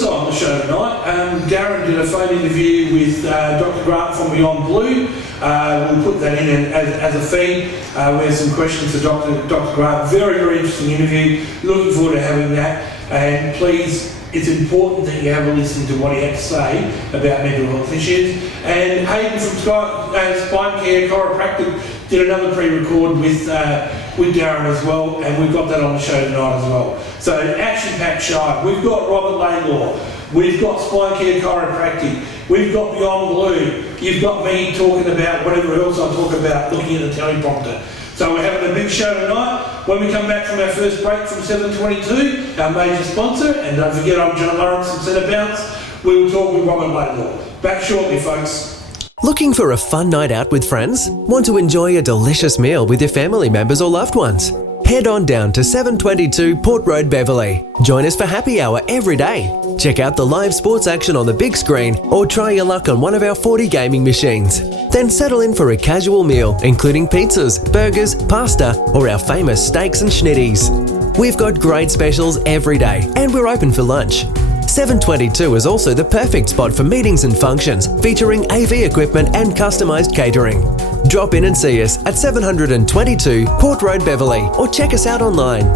Also on the show tonight, Darren did a phone interview with Dr. Grant from Beyond Blue. We'll put that in as a feed. We have some questions for Dr. Grant. Very, very interesting interview. Looking forward to having that. And please, it's important that you have a listen to what he had to say about mental health issues. And Hayden from Spine Care Chiropractic did another pre-record with Darren as well, and we've got that on the show tonight as well. So action-packed show. We've got Robert Laidlaw, we've got Spine Care Chiropractic, we've got Beyond Blue, you've got me talking about whatever else I talk about, looking at the teleprompter. So we're having a big show tonight. When we come back from our first break from 7:22, our major sponsor, and don't forget I'm John Lawrence from Centre Bounce, we'll talk with Robert Laidlaw. Back shortly, folks. Looking for a fun night out with friends? Want to enjoy a delicious meal with your family members or loved ones? Head on down to 722 Port Road, Beverley. Join us for happy hour every day. Check out the live sports action on the big screen or try your luck on one of our Footy gaming machines. Then settle in for a casual meal, including pizzas, burgers, pasta, or our famous steaks and schnitties. We've got great specials every day and we're open for lunch. 722 is also the perfect spot for meetings and functions, featuring AV equipment and customised catering. Drop in and see us at 722 Port Road, Beverley, or check us out online.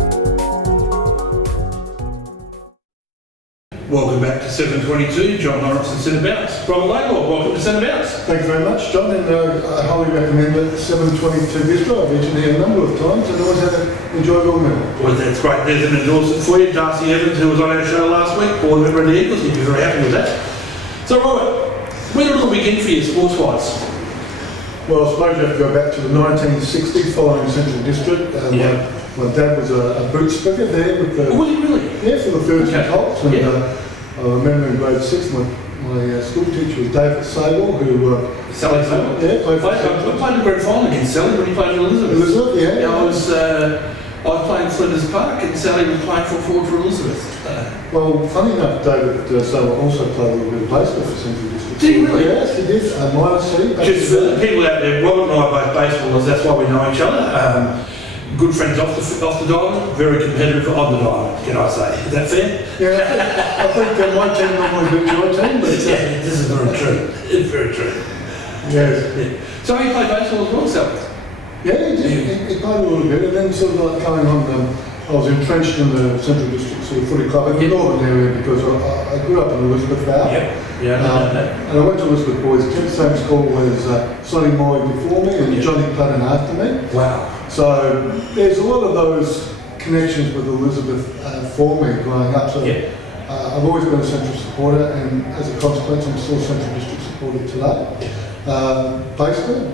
Welcome back to 722, John Lawrence and Centre Bounce. Robert Laidlaw, welcome to Centre Bounce. Thank you very much, John, and I highly recommend the 722 Bistro. I've mentioned here a number of times and always had an enjoyable meal. Well, that's great. There's an endorsement for you. Darcy Evans, who was on our show last week, board member of the Eagles, he'd be very happy with that. So, Robert, where did it all begin for you, sports-wise? Well, I suppose you have to go back to the 1960s following Central District. My dad was a boot spicker there with the... Oh, was he really? Yeah, for the Thursday Colts. And I remember in grade 6, my school teacher was David Sable, who... Sally Sable? Yeah, I played the grand final against Sally when he played in Elizabeth. Elizabeth, yeah. I was playing Flinders Park and Sally was playing forward for Elizabeth. Well, funny enough, David Sable also played a little bit of baseball for Central District. Did he really? Yes, he did. Minor C. Just for the people out there, Robert and I are both baseballers, that's why we know each other. Good friends off the diamond, very competitive on the diamond, can I say? Is that fair? Yeah, I think my team normally beats your team, but... yeah, this is very true. It's very true. Yes. Yeah. So he played baseball as well, Sally? Yeah, he did. He played a little bit, and then sort of like going on, I was entrenched in the Central District Footy Club in the northern area because I grew up in Elizabeth Valley. And I went to Elizabeth Boys, the same school as Sonny Moy before me and Johnny Platten after me. Wow. So there's a lot of those connections with Elizabeth for me growing up. So I've always been a Central supporter, and as a consequence, I'm still a Central District supporter today. Baseball,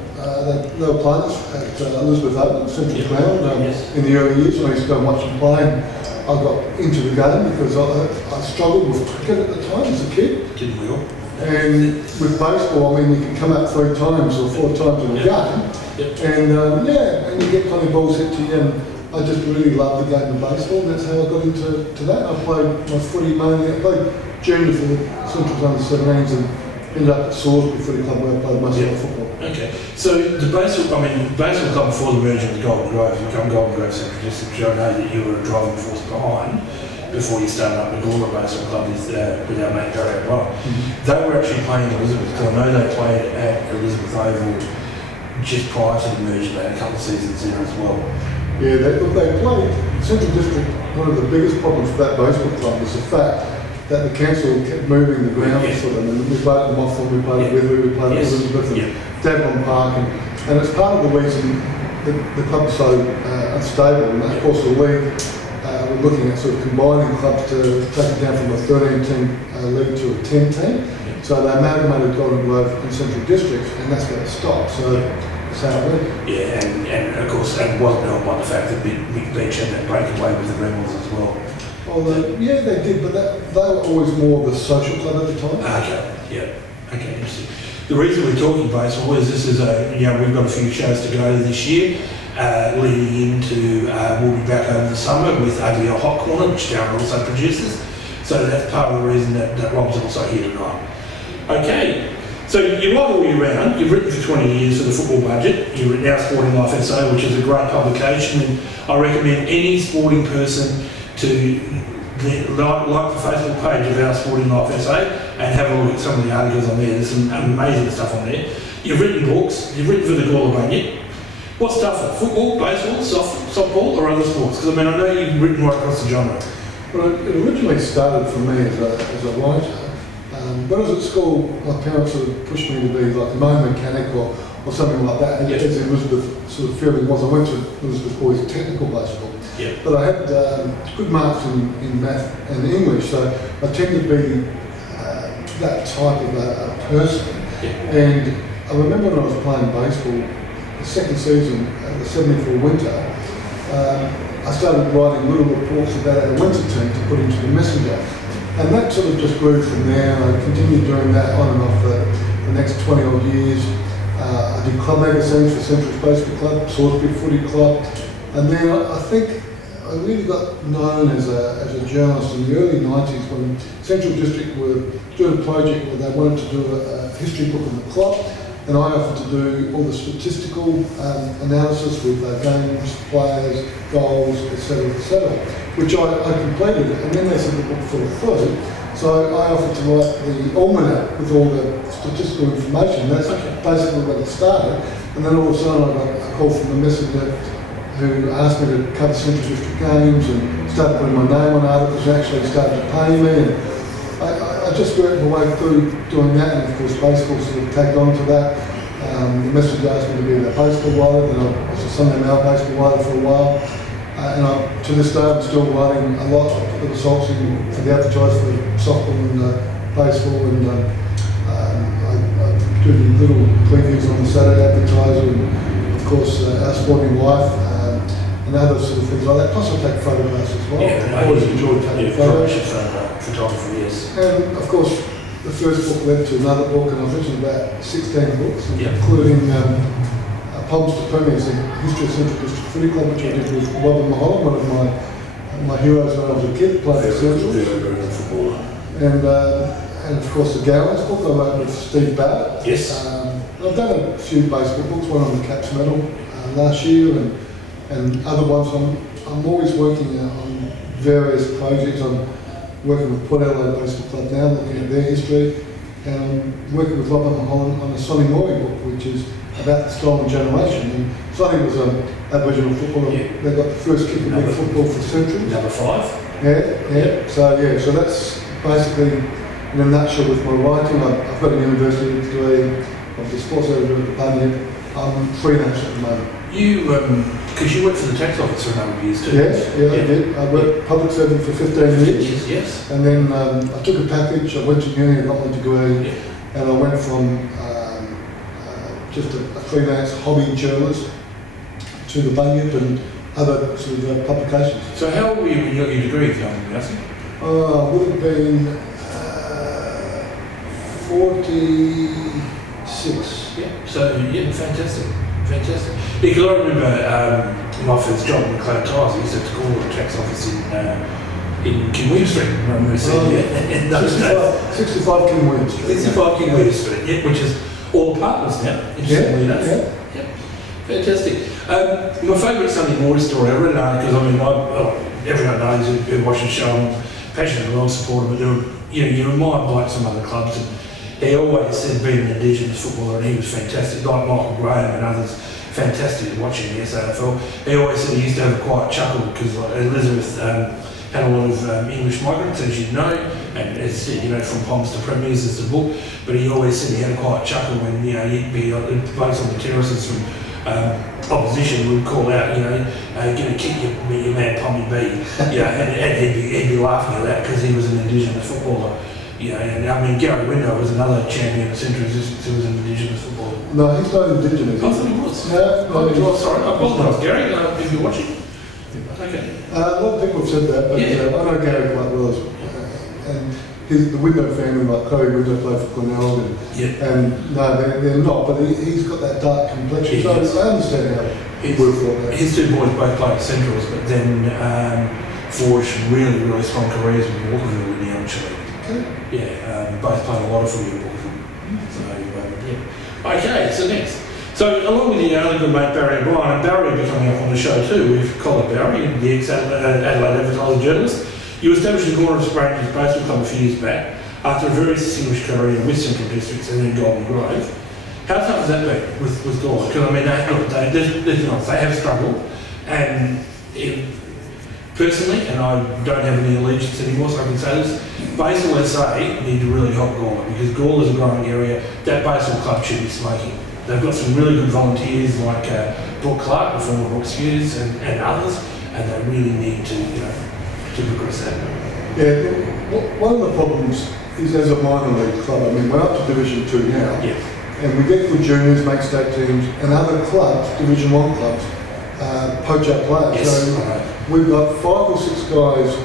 they were playing at Elizabeth Open, Central Ground, in the early years when I used to go and watch them play. And I got into the game because I struggled with cricket at the time as a kid. Didn't we all? And with baseball, I mean, you can come out 3 times or 4 times in a game. And and you get plenty of balls hit to you, and I just really loved the game of baseball, and that's how I got into that. I played my footy mainly. I played junior for the Central under 17s and ended up at Salisbury Footy Club where I played most of my football. Okay, so the baseball club before the merger with Golden Grove, you become Golden Grove Central District, which I know that you were a driving force behind before you started up the Gawler Baseball Club with our mate Gary O'Brien. They were actually playing Elizabeth, because I know they played at Elizabeth Oval just prior to the merger. They had a couple of seasons there as well. Yeah, they played Central District. One of the biggest problems for that baseball club was the fact that the council kept moving the grounds for them, and we played at Mothman, we played at Witherley, we played at Elizabeth and Davenport Park, and it's part of the reason the club is so unstable. And of course the league, we're looking at sort of combining clubs to take it down from a 13-team league to a 10-team. So they amalgamated Golden Grove and Central Districts, and that's where it stopped. So that's how it went. Yeah, and of course it wasn't helped by the fact that Big Beach had that breakaway with the Rebels as well. Although, yeah, they did, but they were always more of the social club at the time. Okay, interesting. The reason we're talking baseball is this is we've got a few shows to go this year, leading into, we'll be back over the summer with ABL Hot Corner, which Darren also produces. So that's part of the reason that Rob's also here tonight. Okay, so you write all year round, you've written for 20 years for the football budget, you've written our Sporting Life SA, which is a great publication, and I recommend any sporting person to like the Facebook page of our Sporting Life SA and have a look at some of the articles on there. There's some amazing stuff on there. You've written books, you've written for the Gawler Bunyip. What's tougher, football, baseball, softball or other sports? Because I mean, I know you've written right across the genre. Well, it originally started for me as a writer. When I was at school, my parents sort of pushed me to be like a known mechanic or something like that. And as Elizabeth sort of feeling was, I went to Elizabeth Boys technical baseball. Yep. But I had good marks in math and English, so I tended to be that type of a person. Yep. And I remember when I was playing baseball, the second season, the 74 winter, I started writing little reports about our winter team to put into the Messenger. And that sort of just grew from there, and I continued doing that on and off for the next 20 odd years. I did club magazines for Central Baseball Club, Salisbury Footy Club, and then I think I really got known as a journalist in the early 90s when Central District were doing a project where they wanted to do a history book of the club, and I offered to do all the statistical analysis with games, players, goals, etc., which I completed, and then they said the book fell through. So I offered to write the almanac with all the statistical information. That's basically when it started. And then all of a sudden I got a call from the Messenger who asked me to cover Central District games and started putting my name on articles and actually started to pay me. And I just worked my way through doing that, and of course baseball sort of tagged on to that. The Messenger asked me to be a baseball writer, and I was a Sunday Mail baseball writer for a while. And to this day, I'm still writing a lot of the results for the advertise for softball and baseball, and I do little previews on the Saturday Advertiser, and of course Our Sporting Life, and other sort of things like that. Plus I take photographs as well. Yeah, I always enjoyed taking photos. Photography, yes. And of course, the first book led to another book, and I've written about 16 books, Yep. including Poems to Premiers, the history of Central District Footy Club, which I did with Robin Mahola, one of my heroes when I was a kid, played for Central. Very good footballer. And of course the Gowans book I wrote with Steve Barrett. Yes. I've done a few baseball books, one on the Caps medal last year, and other ones. I'm always working on various projects. I'm working with Port Adelaide Baseball Club now, looking at their history, and I'm working with Robin Mahola on the Sonny Mori book, which is about the stolen generation. And Sonny was an Aboriginal footballer. Yeah. They got the first kick of big football for Central. Number 5. Yeah. So that's basically in a nutshell with my writing. I've got a university degree. I'm the sports editor at the Bunyip. I'm freelance at the moment. You, because you worked for the tax office for a number of years too. Yes, I did. I worked public servant for 15 years. Yes. And then I took a package. I went to uni, I got my degree, Yeah. and I went from just a freelance hobby journalist to the Bunyip and other sort of publications. So how old were you when you got your degree, if you don't mind me asking? I would have been 46. Yeah. So, yeah, fantastic. Because I remember my first job in McLeod Tyres, I used to call the tax office in King William Street. I remember seeing in those days. 65 King William Street. 65 King William Street, yeah, which is all apartments now, interestingly enough. Yeah. Fantastic. My favourite Sunday morning story, I read an article, because everyone knows who watches the show, I'm passionate about supporter, but you remind like some other clubs, and he always said being an Indigenous footballer, and he was fantastic, like Michael Graham and others, fantastic at watching the SANFL. He always said he used to have a quiet chuckle because Elizabeth had a lot of English migrants, as you know, and it's, from Poms to Premiers is the book, but he always said he had a quiet chuckle when, he'd be based on the terraces from opposition would call out, get a kick your man Pommy B, and he'd be laughing at that because he was an Indigenous footballer. And I mean, Gary Window was another champion of Central Resistance who was an Indigenous footballer. No, he's not Indigenous. I thought he was. No, Sorry, I apologise, Gary, if you're watching. Okay. A lot of people have said that, but I know Gary quite well. And the Window family, like Chloe Window, played for Glenelg, and no, they're not, but he's got that dark complexion, so I understand how he works like that. His two boys both played at Centrals, but then forged really, really strong careers with Walkerville in the amateur league. Both played a lot of footy at Walkerville. So, okay, so next. So along with your other good mate Barry O'Brien, and Barry will be coming up on the show too. We've collared Barry, the ex-Adelaide Advertiser journalist. You established the Gordon's Rangers Baseball Club a few years back after a very distinguished career with Central Districts and then Golden Grove. How tough has that been with Gordon? Because I mean, they have struggled, and personally, and I don't have any allegiance anymore, so I can say this, Basel SA need to really help Gawler, because Gawler is a growing area. That Basel club should be smoking. They've got some really good volunteers like Brooke Clark, the former Brooks Hughes, and others, and they really need to, to progress that. Yeah, one of the problems is as a minor league club, I mean, we're up to Division 2 now, Yeah. and we get good juniors, make state teams, and other clubs, Division 1 clubs, poach our players. Yes. So we've got 5 or 6 guys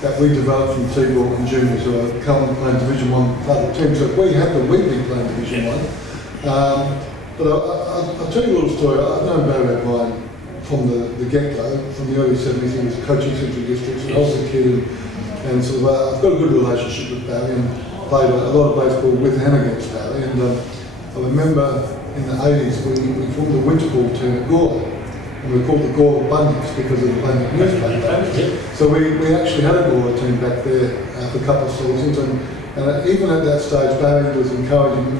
that we developed from T-ball and juniors who are currently playing Division 1 part of the team. So if we have them, we'd be playing Division 1. But I'll tell you a little story. I've known Barry O'Brien from the get-go, from the early 70s. He was coaching Central Districts. I was a kid, and sort of, I've got a good relationship with Barry and played a lot of baseball with and against Barry. And I remember in the 80s we formed a winter ball team at Gawler, and we called the Gawler Bunnies because of the Bunny newspaper. So we actually had a Gawler team back there for a couple of seasons, and even at that stage Barry was encouraging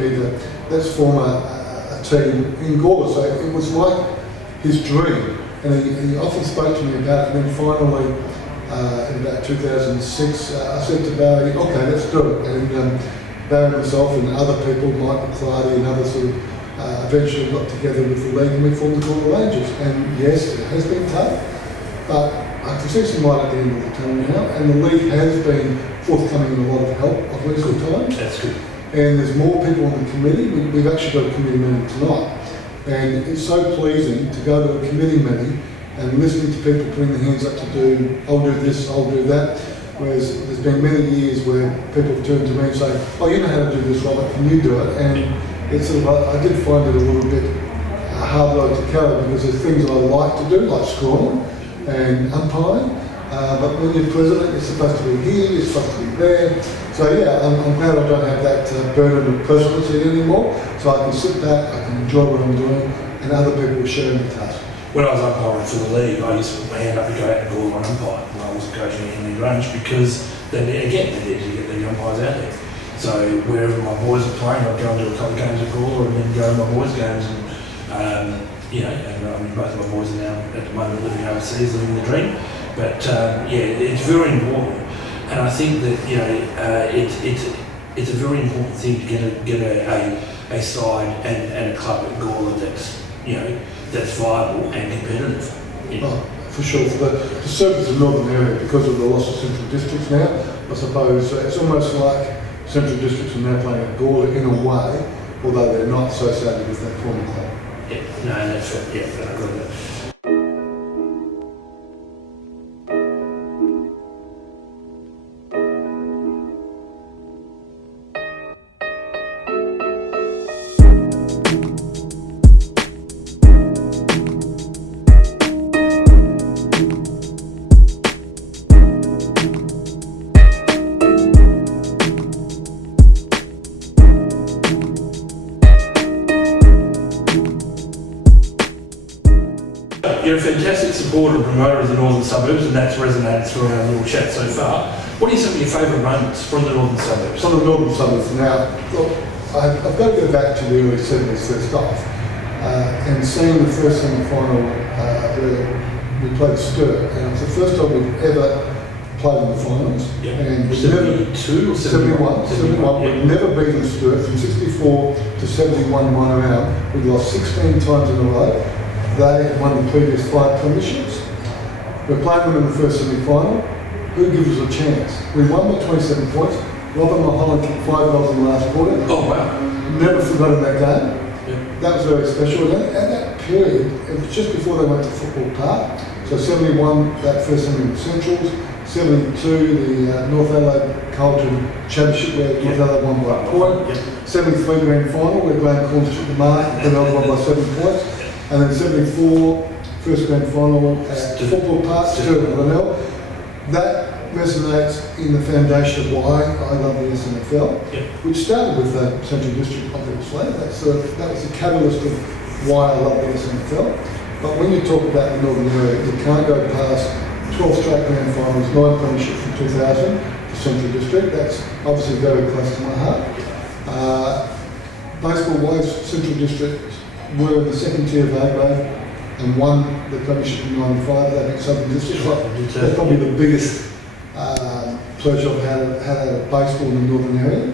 me to let's form a team in Gawler. So it was like his dream, and he often spoke to me about it. And then finally, in about 2006, I said to Barry, okay, let's do it. And Barry and myself and other people, Mike McClarty and others, sort of eventually got together with the league and we formed the Gawler Rangers. And yes, it has been tough, but I can see some light at the end of the tunnel now, and the league has been forthcoming in a lot of help of recent times. That's good. And there's more people on the committee. We've actually got a committee meeting tonight. And it's so pleasing to go to a committee meeting and listening to people putting their hands up to do, I'll do this, I'll do that. Whereas there's been many years where people have turned to me and say, oh, you know how to do this, Robert, can you do it? And it's sort of, I did find it a little bit hard load to carry because there's things that I like to do, like scoring and umpiring. But when you're president, you're supposed to be here, you're supposed to be there. So yeah, I'm glad I don't have that burden of presidency anymore. So I can sit back, I can enjoy what I'm doing, and other people are sharing the task. When I was umpiring for the league, I used to put my hand up and go out and Gawler and umpire when I was coaching at Henley Grange, because they need to get the umpires out there. So wherever my boys are playing, I'd go and do a couple of games at Gawler and then go to my boys' games. And I mean, both of my boys are now at the moment living overseas, living the dream. But it's very important, and I think that it's a very important thing to get a side and a club at Gawler that's viable and competitive. Oh, for sure. For the service of the northern area, because of the loss of Central Districts now, I suppose it's almost like Central Districts are now playing at Gawler in a way, although they're not associated with that former club. Yeah, no, that's right. Yeah, I agree with that. You're a fantastic supporter and promoter of the northern suburbs, and that's resonated through our little chat so far. What are some of your favourite moments from the northern suburbs? From the northern suburbs now, look, I've got to go back to the early 70s first off, and seeing the first semi-final where we played Sturt, and it was the first time we've ever played in the finals. Yeah. And 72 or 71? 71. Yeah. We've never beaten Sturt from 64 to 71 one round. We've lost 16 times in a row. They had won the previous 5 premierships. We're playing them in the first semi-final. Who gives us a chance? We won by 27 points. Robert Mulholland kicked 5 goals in the last quarter. Oh, wow. Never forgotten that game. Yeah. That was very special. And at that period, it was just before they went to Football Park. So 71, that first semi with Centrals. 72, the North Adelaide Carlton Championship where North Adelaide won by a point. Yeah. 73 grand final where Graham Corns took the mark and then won by 7 points. And then 74, first grand final at Football Park, Sturt and Glenelg. That resonates in the foundation of why I love the SANFL, which started with the Central District, obviously. That was the catalyst of why I love the SANFL. But when you talk about the northern area, you can't go past 12 straight grand finals, 9 premierships from 2000 for Central District. That's obviously very close to my heart. Baseball-wise, Central District were in the second tier of A grade and won the premiership in '95. That makes Southern District. That's probably the biggest pleasure I've had out of baseball in the northern area.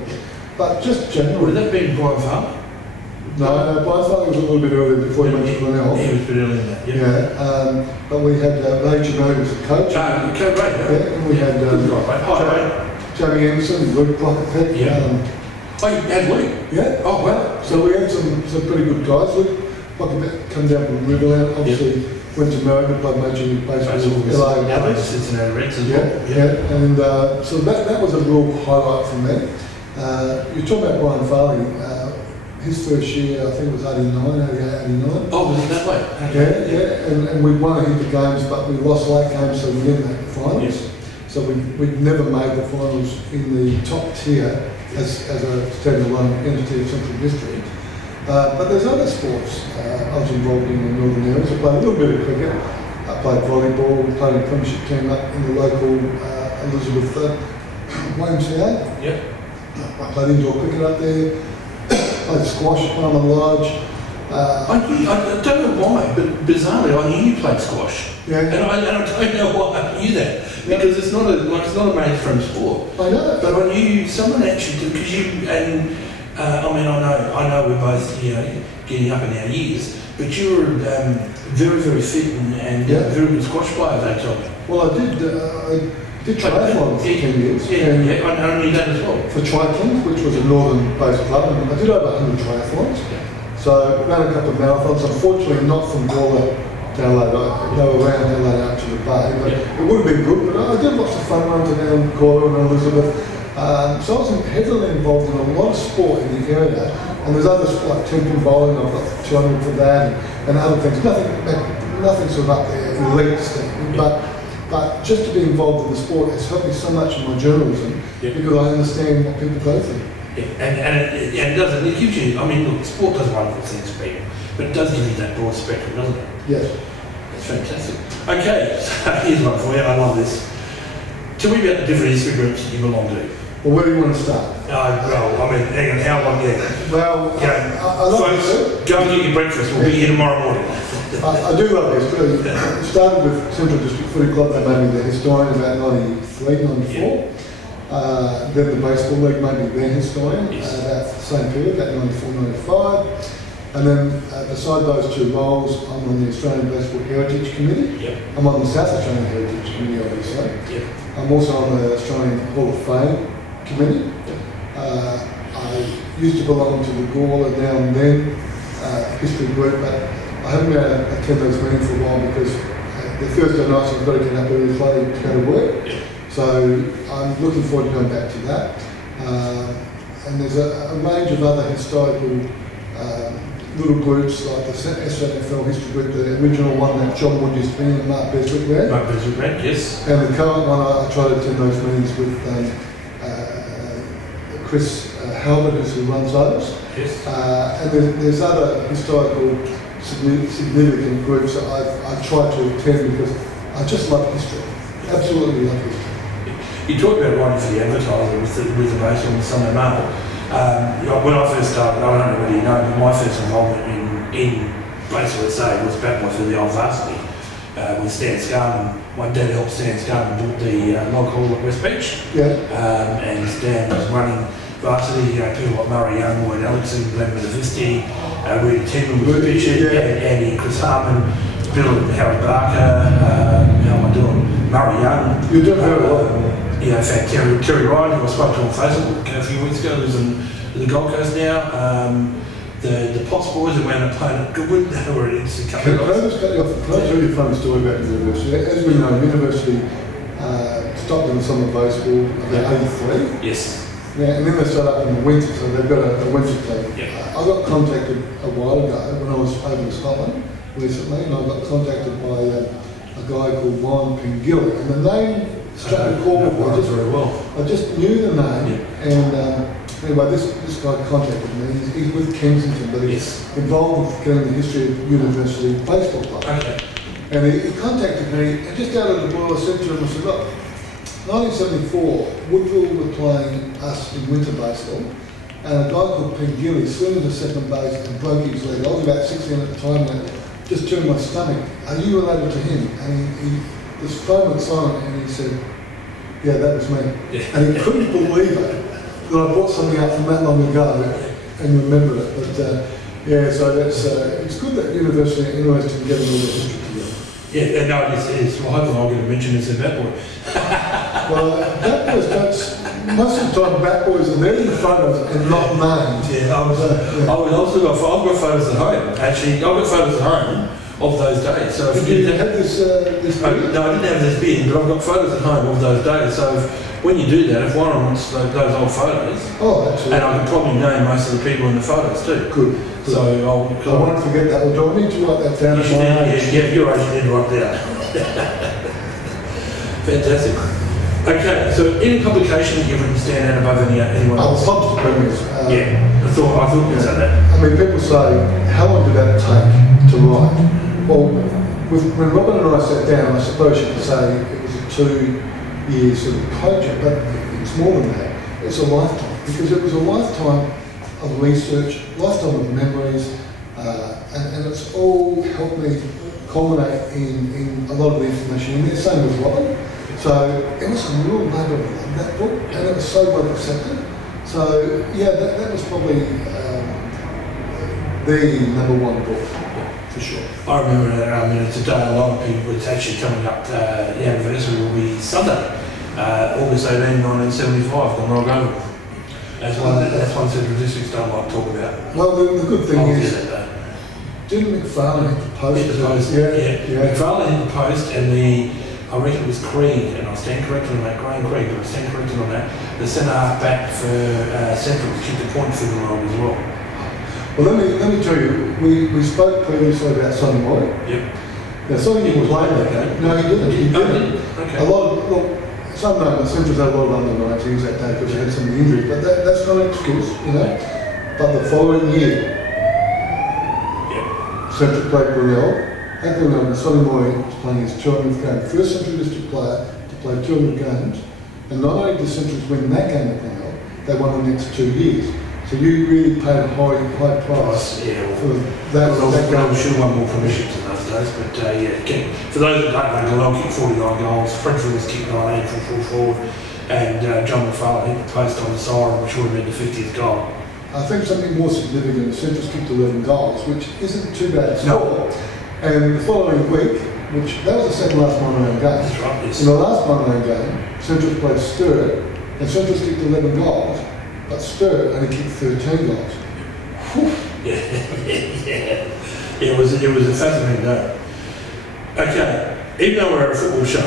But just generally... Would that be Brian Farmer? No, Brian Farmer was a little bit earlier before he went to Glenelg. He was a bit earlier than that, But we had Ray Jamel was the coach. And we had Jamie Anderson, Luke Blocker-Peck. Oh, you had Luke? Yeah. Oh, wow. So we had some pretty good guys. Luke Blocker-Peck come down from Riverland, obviously went to America, played Major League Baseball in LA. Cincinnati Reds as well. Yeah. And so that was a real highlight for me. You're talking about Brian Farley. His first year, I think it was 89, 89. Oh, was it that way? Okay. And we won a heap of games, but we lost late games, so we didn't make the finals. Yes. So we never made the finals in the top tier as a standalone entity of Central District. But there's other sports I was involved in the northern areas. I played a little bit of cricket. I played volleyball. We played a premiership team up in the local Elizabeth YMCA. Yep. I played indoor cricket up there. Played squash at Palmer Lodge. I don't know why, but bizarrely I knew you played squash. Yeah. And I don't know why I knew that. Because it's not a mainstream sport. I know. But I knew someone actually did, because you, and I know we're both, getting up in our years, but you were very, very fit and very good squash player, they told me. Well, I did triathlon for 10 years. Yeah, I knew that as well. For Triathlon, which was a northern-based club, and I did over 100 triathlons. So ran a couple of marathons, unfortunately not from Gawler to Adelaide. They were around Adelaide out to the bay, but it would have been good. But I did lots of fun runs around Gawler and Elizabeth. So I was heavily involved in a lot of sport in the area, and there's other sports like Temple bowling. I've got 200 for that, and other things. Nothing sort of up there elite stuff, but just to be involved in the sport has helped me so much in my journalism because I understand what people go through. Yeah, and it doesn't. It gives you. I mean, look, sport does wonderful things for people, but it does give you that broad spectrum, doesn't it? Yes. That's fantastic. Okay, so here's one for you. I love this. Tell me about the different history groups that you belong to. Well, where do you want to start? Well, I mean, hang on, how long there? Well, I love folks, go and get your breakfast. We'll be here tomorrow morning. I do love history. It started with Central District Footy Club. They made me the historian about 93, 94. Then the Baseball League made me their historian about the same period, about 94, 95. And then beside those two roles, I'm on the Australian Baseball Heritage Committee. I'm on the South Australian Heritage Committee, obviously. I'm also on the Australian Hall of Fame Committee. I used to belong to the Gawler now and then history group, but I haven't been able to attend those meetings for a while because the Thursday nights I've got to get up early to go to work. So I'm looking forward to going back to that. And there's a range of other historical little groups like the SANFL history group, the original one that John Wood used to be in, and Mark Beswick ran. Mark Beswick ran, yes. And the current one, I try to attend those meetings with Chris Halbert, who runs those. Yes. And there's other historical significant groups that I try to attend because I just love history. Absolutely love history. You talked about writing for the Advertiser with the baseball and Sunday Mail. When I first started, I don't know whether you know, but my first involvement in baseball SA was back for the old varsity with Stan Scarman. My dad helped Stan Scarman build the log hall at West Beach. And Stan was running varsity. People like Murray Young, Lloyd Alexson, Glenn Metavisti, Rudy Tedman was pitching, Andy Chris Hartman, Bill Harry Barker, how am I doing? Murray Young. You're doing very well. In fact, Terry Ryan, who I spoke to on Facebook a few weeks ago, lives in the Gold Coast now. The Potts boys who wound up playing at Goodwood, they were an interesting couple of guys. Can I just cut you off? Can I tell you a funny story about the university? As we know, university stopped doing summer baseball about 83. Yes. Yeah, and then they start up in the winter, so they've got a winter team. I got contacted a while ago when I was over in Scotland recently, and I got contacted by a guy called Ryan Pengilly, and the name struck a chord with me. I just knew the name, and anyway, this guy contacted me. He's with Kensington, but he's involved with getting the history of university baseball club. And he contacted me, and just out of the blue I said to him, I said, look, 1974, Woodville were playing us in winter baseball, and a guy called Pengilly slid into second base and broke his leg. I was about 16 at the time, and it just turned my stomach. Are you related to him? And he was phone went silent, and he said, yeah, that was me. And he couldn't believe it, that I brought something up from that long ago and remembered it. But yeah, so that's it's good that university are interested in getting all the history together. Yeah, no, it's well, hopefully I'll get a mention as a bat boy. Well, bat boys don't, most of the time bat boys are there in the photos and not named. Yeah, I've also got photos at home. Actually, I've got photos at home of those days. So if Did you have this beard? no, I didn't have this beard, but I've got photos at home of those days. So when you do that, if Warren wants those old photos, absolutely. and I can probably name most of the people in the photos too. Good. So I won't forget that. Well, do I need to write that down? Yeah, your age, you need to write that. Fantastic. Okay, so any publication that you've written stand out above anyone else? Pubs to premiers. I thought you'd say that. I mean, people say, how long did that take to write? Well, when Robin and I sat down, I suppose you could say it was a 2-year sort of project, but it's more than that. It's a lifetime, because it was a lifetime of research, lifetime of memories, and it's all helped me culminate in a lot of the information in there, same with Robin. So it was a real labour of love, that book, and it was so well accepted. So yeah, that was probably the number one book, for sure. I remember that. I mean, today a lot of people, it's actually coming up, the anniversary will be Sunday, August 18, 1975, the Morogoro. That's one Central Districts don't like to talk about. Well, the good thing is, didn't McFarlane hit the post? Hit the post, yeah. McFarlane hit the post, and I reckon it was Krieg, and I'll stand corrected on that, Graham Krieg, but I'll stand corrected on that. The centre half back for Central kicked the point for the world as well. Well, let me tell you, we spoke previously about Sonny Moy. Yep. Now, Sonny was playing that game. No, he didn't. He didn't. Okay. A lot of, look, some know the Centrals had a lot of under-19s that day because they had some injuries, but that's not an excuse, you know. But the following year, Central played Brunel. At Brunel, Sonny Moy was playing his 200th game. First Central District player to play 200 games. And not only did Centrals win that game at Brunel, they won the next 2 years. So you really paid a high price for that. That should have won more premierships in those days, but for those that don't know, Glenelg kicked 49 goals, Frenchville was kicked 19 from full forward, and John McFarlane hit the post on the siren, which would have been the 50th goal. I think something more significant, the Centrals kicked 11 goals, which isn't too bad at all. And the following week, that was the second last one-round game. That's right, yes. In the last one-round game, Centrals played Sturt, and Centrals kicked 11 goals, but Sturt only kicked 13 goals. Yeah, it was a fascinating day. Okay, even though we're at a football show,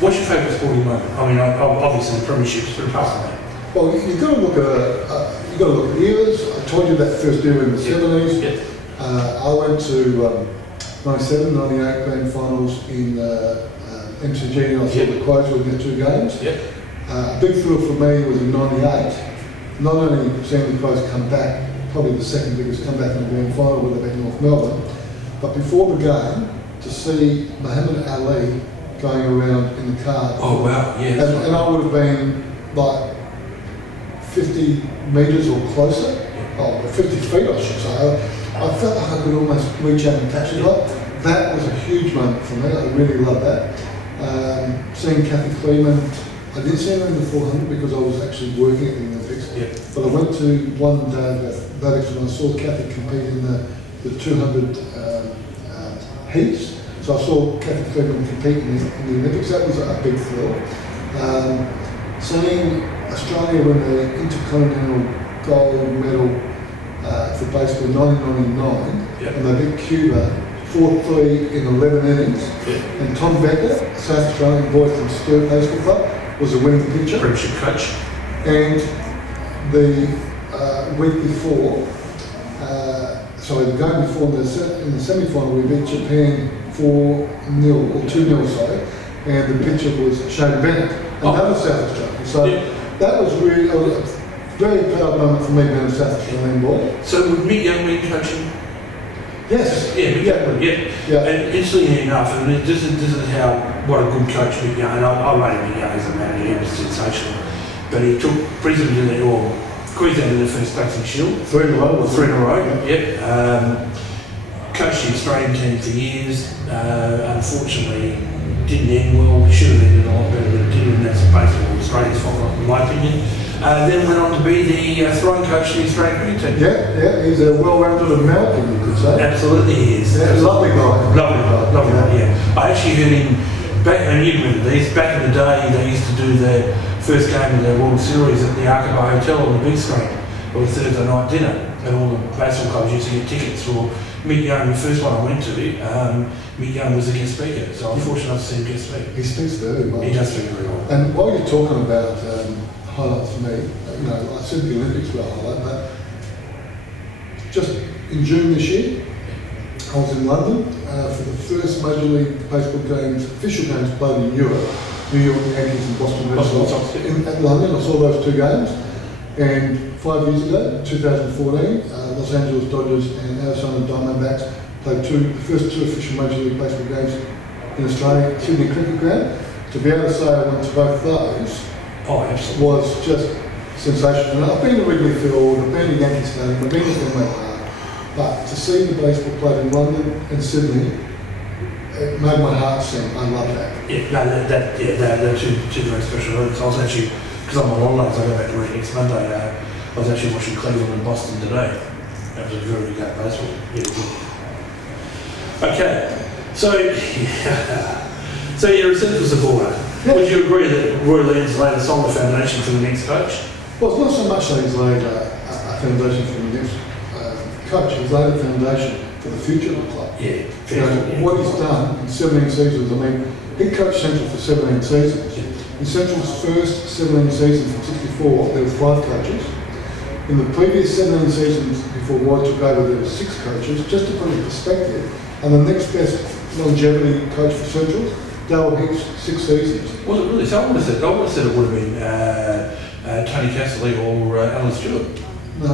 what's your favourite sporting moment? I mean, obviously the premierships, but apart from that. Well, you've got to look at eras. I told you that first era in the 70s. Yep. I went to 97, 98 grand finals in MCG, and I saw the Quotes with their 2 games. Yep. A big thrill for me was in 98. Not only seeing the Quotes come back, probably the second biggest comeback in the grand final would have been North Melbourne, but before the game, to see Muhammad Ali going around in the car. Oh wow, yeah. And I would have been like 50 metres or closer, 50 feet I should say. I felt like I could almost reach out and touch it. That was a huge moment for me. I really loved that. Seeing Kathy Kleeman, I didn't see her in the 400 because I was actually working at the Olympics. Yep. But I went to one day of athletics and I saw Kathy compete in the 200 heats. So I saw Kathy Kleeman compete in the Olympics. That was a big thrill. Seeing Australia win the Intercontinental Gold Medal for baseball in 1999, and they beat Cuba 4-3 in 11 innings. Yep. And Tom Becker, a South Australian boy from Sturt Baseball Club, was a winning pitcher. Premiership coach. And the week before, the game before in the semi-final, we beat Japan 4-0 or 2-0, sorry, and the pitcher was Shane Bennett, another South Australian. So that was really a very proud moment for me being a South Australian boy. So would Mick Young be coaching? Yes. Yeah. And interestingly enough, and this is how, what a good coach Mick Young, and I rated Mick Young as a manager, he was sensational. But he took Brisbane to the, or Queensland to the first place in Shield. 3 in a row. 3 in a row, yep. Coached the Australian team for years. Unfortunately, didn't end well. We should have ended a lot better, but it didn't, and that's basically Australia's fault, in my opinion. Then went on to be the throwing coach of the Australian cricket team. Yeah, he's a well-rounded American, you could say. Absolutely, he is. Yeah, lovely guy. Lovely guy, yeah. I actually heard him back, and you remember these, back in the day, they used to do their first game of their World Series at the Archive Hotel on the big screen, or the Thursday night dinner, and all the baseball clubs used to get tickets for Mick Young. The first one I went to, Mick Young was the guest speaker, so I'm fortunate enough to see him guest speak. He speaks very well. He does speak very well. And while you're talking about highlights for me, I said the Olympics were a highlight, but just in June this year, I was in London for the first Major League Baseball games, official games played in Europe, New York Yankees and Boston Red Sox. In London, I saw those 2 games. And 5 years ago, 2014, Los Angeles Dodgers and Arizona Diamondbacks played the first 2 official Major League Baseball games in Australia, Sydney Cricket Ground. To be able to say I went to both those was just sensational. I've been to Wrigley Field, I've been to Yankee Stadium, I've been to Fenway Park, but to see the baseball played in London and Sydney, it made my heart sing. I love that. Yeah, no, they're two very special events. I was actually, because I'm on holidays, I go back to work next Monday. I was actually watching Cleveland and Boston today. That was a very good game of baseball. Yeah, good. Okay, so you're a central supporter. Yeah. Would you agree that Roy Leeds laid a solid foundation for the next coach? Well, it's not so much that he's laid a foundation for the next coach, he's laid a foundation for the future of the club. Yeah, what he's done in 17 seasons, I mean, he coached Central for 17 seasons. In Central's first 17 seasons from 64, there were 5 coaches. In the previous 17 seasons before Roy took over, there were 6 coaches. Just to put it in perspective, and the next best longevity coach for Central, Darryl Hicks, 6 seasons. Was it really? So I would have said it would have been Tony Castley or Alan Stewart. No.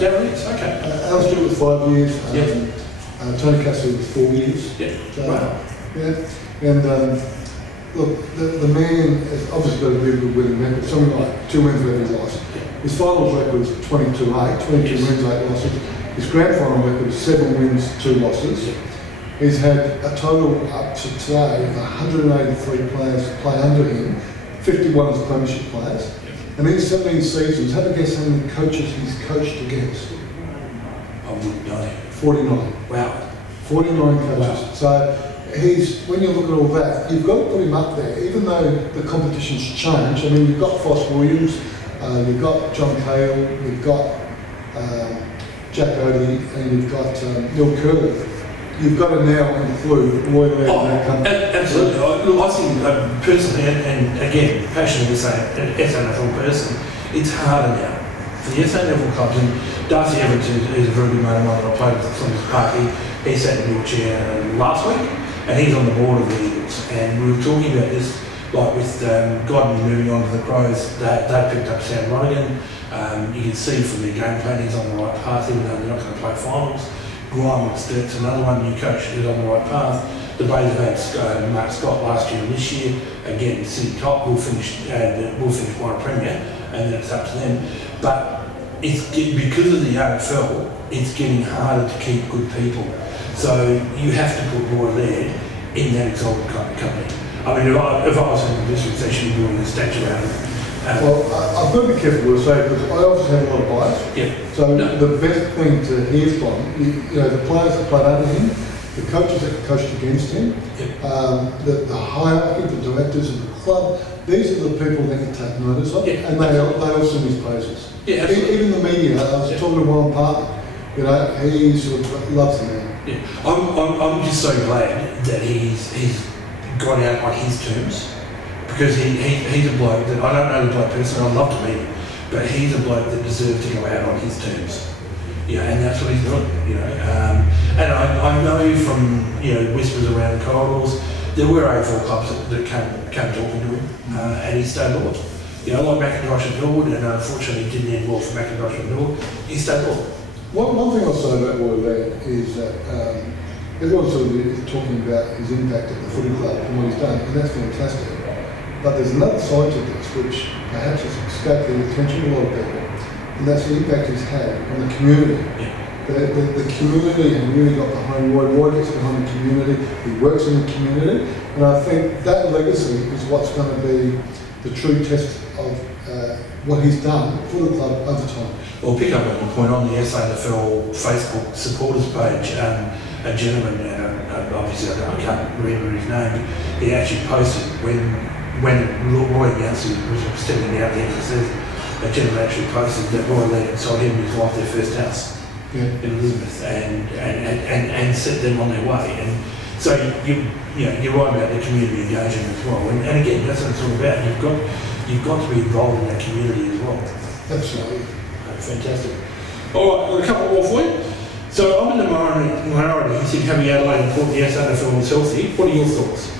Darryl Hicks, okay. Alan Stewart was 5 years. Tony Castley was 4 years. Yeah. So, Wow. Yeah. And look, the man has obviously got a very good winning record, something like 2 wins for every loss. His finals record was 22-8, 22 wins, 8 losses. His grand final record was 7 wins, 2 losses. He's had a total up to today of 183 players play under him, 51 as premiership players. And in 17 seasons, have a guess how many coaches he's coached against? I wouldn't know. 49. Wow. 49 coaches. Wow. So when you look at all that, you've got to put him up there, even though the competition's changed. I mean, you've got Foss Williams, you've got John Cale, you've got Jack Odie, and you've got Neil Curley. You've got to now include Roy Leeds in that company. Absolutely. Look, I think personally, and again, passionately saying, an SANFL person, it's harder now for the SANFL clubs. And Darcy Evans is a very good mate of mine that I played with from his party. He sat in the wheelchair last week, and he's on the board of the Eagles. And we were talking about this, like with Godden moving on to the Crows, they picked up Sam Lonergan. You can see from their game plan he's on the right path, even though they're not going to play finals. Grimewood Sturt's another one, new coach who's on the right path. The Bays have had Mark Scott last year and this year. Again, sitting top, we'll finish one Premier, and then it's up to them. But because of the AFL, it's getting harder to keep good people. So you have to put Roy Laird in that exalted company. I mean, if I was in the district, they should be doing a statue out of it. Well, I've got to be careful what I say, because I obviously have a lot of bias. Yeah. So the best thing to hear from, the players that played under him, the coaches that coached against him, the hierarchy, the directors of the club, these are the people that you take notice of, and they all sing his praises. Yeah, even the media, I was talking to Warren Parker, he sort of loves the man. Yeah. I'm just so glad that he's got out on his terms. Because he's a bloke that, I don't know the bloke personally, I'd love to meet him, but he's a bloke that deserves to go out on his terms. And that's what he's doing, And I know from, whispers around the corridors, there were AFL clubs that came talking to him, and he stayed loyal. Like McIntosh and Norwood, and unfortunately it didn't end well for McIntosh and Norwood, he stayed loyal. One thing I'll say about Roy Laird is that everyone sort of is talking about his impact at the footy club and what he's done, and that's fantastic. But there's another side to this which perhaps has escaped the attention of a lot of people, and that's the impact he's had on the community. The community has really got behind Roy. Roy gets behind the community, he works in the community, and I think that legacy is what's going to be the true test of what he's done for the club over time. Well, pick up on the point on the SANFL Facebook supporters page, a gentleman, obviously I can't remember his name, he actually posted when Roy announced he was stepping out there, he says, a gentleman actually posted that Roy Laird sold him and his wife their first house in Elizabeth and set them on their way. And so you're right about the community engagement as well. And again, that's what it's all about. You've got to be involved in that community as well. Absolutely. Fantastic. All right, got a couple more for you. So I'm in the minority. You said having Adelaide and Port, the SANFL was healthy. What are your thoughts?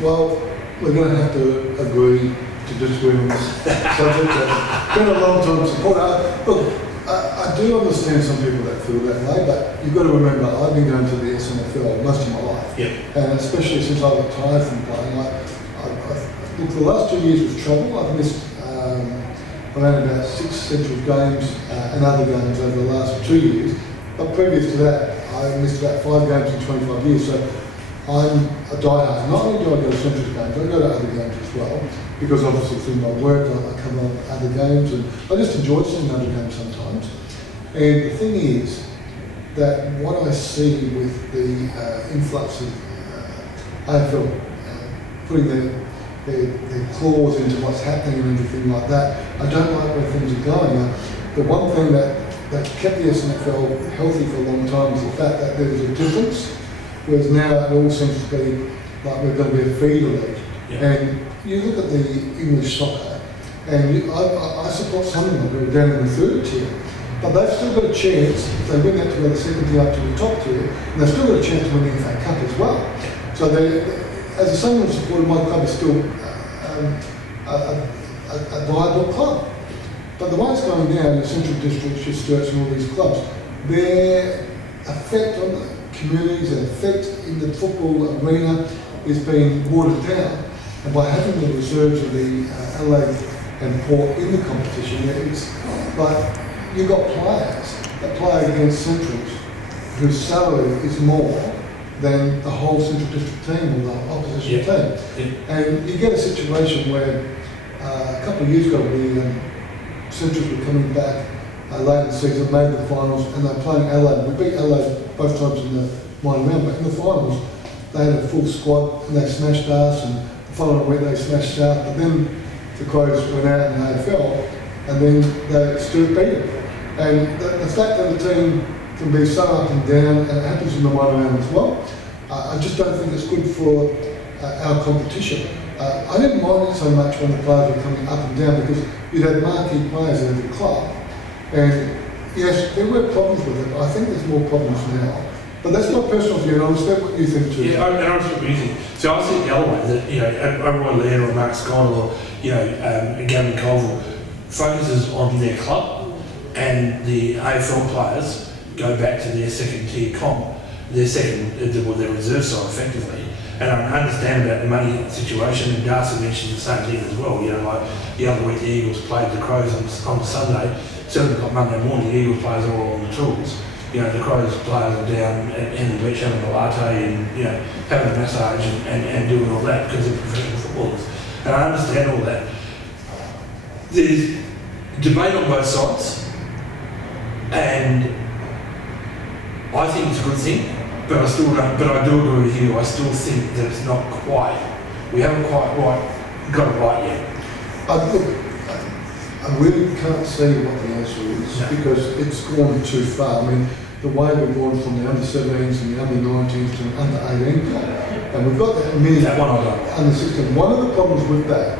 Well, we're going to have to agree to disagree on this subject. It's been a long time support. Look, I do understand some people that feel that way, but you've got to remember, I've been going to the SANFL most of my life. And especially since I retired from playing, look, the last 2 years was trouble. I've missed around about 6 Central games and other games over the last 2 years. But previous to that, I missed about 5 games in 25 years. So I'm a diehard. Not only do I go to Central games, I go to other games as well. Because obviously through my work, I come on other games, and I just enjoy seeing other games sometimes. And the thing is that what I see with the influx of AFL putting their claws into what's happening and everything like that, I don't like where things are going. The one thing that kept the SANFL healthy for a long time is the fact that there was a difference, whereas now it all seems to be like we're going to be a feeder league. And you look at the English soccer, and I support Sunderland who are down in the 3rd tier, but they've still got a chance, if they win that to go the 2nd tier up to the top tier, and they've still got a chance to win the FA Cup as well. So as a Sunderland supporter, my club is still a viable club. But the way it's going now in the Central District, your Sturts and all these clubs, their effect on the communities, their effect in the football arena is being watered down. And by having the reserves of the Adelaide and Port in the competition, it's like you've got players that play against Centrals whose salary is more than the whole Central District team or the opposition team. And you get a situation where a couple of years ago the Centrals were coming back late in the season, made the finals, and they're playing Adelaide. We beat Adelaide both times in the minor round, but in the finals they had a full squad and they smashed us, and the following week they smashed South, but then the Crows went out in the AFL and then they still beat them. And the fact that the team can be so up and down, and it happens in the minor round as well, I just don't think it's good for our competition. I didn't mind it so much when the players were coming up and down, because you'd have marquee players in every club, and yes, there were problems with it, but I think there's more problems now. But that's my personal view, and I respect what you think too. Yeah, I respect what you think. So I think the other way, that, a Roy Laird or Mark Scott or, Gavin Colville focuses on their club, and the AFL players go back to their 2nd tier comp, their reserve side effectively. And I understand about the money situation, and Darcy mentioned the same thing as well. Like the other week the Eagles played the Crows on Sunday, 7 o'clock Monday morning, the Eagles players are all on the tools. The Crows players are down in the beach having a latte and, having a massage and doing all that because they're professional footballers. And I understand all that. There's debate on both sides, and I think it's a good thing, but I do agree with you. I still think that it's not quite, we haven't quite got it right yet. I really can't see what the answer is, because it's gone too far. I mean, the way we've gone from the under-17s and the under-19s to the under-18 club, and we've got that many under-16. One of the problems with that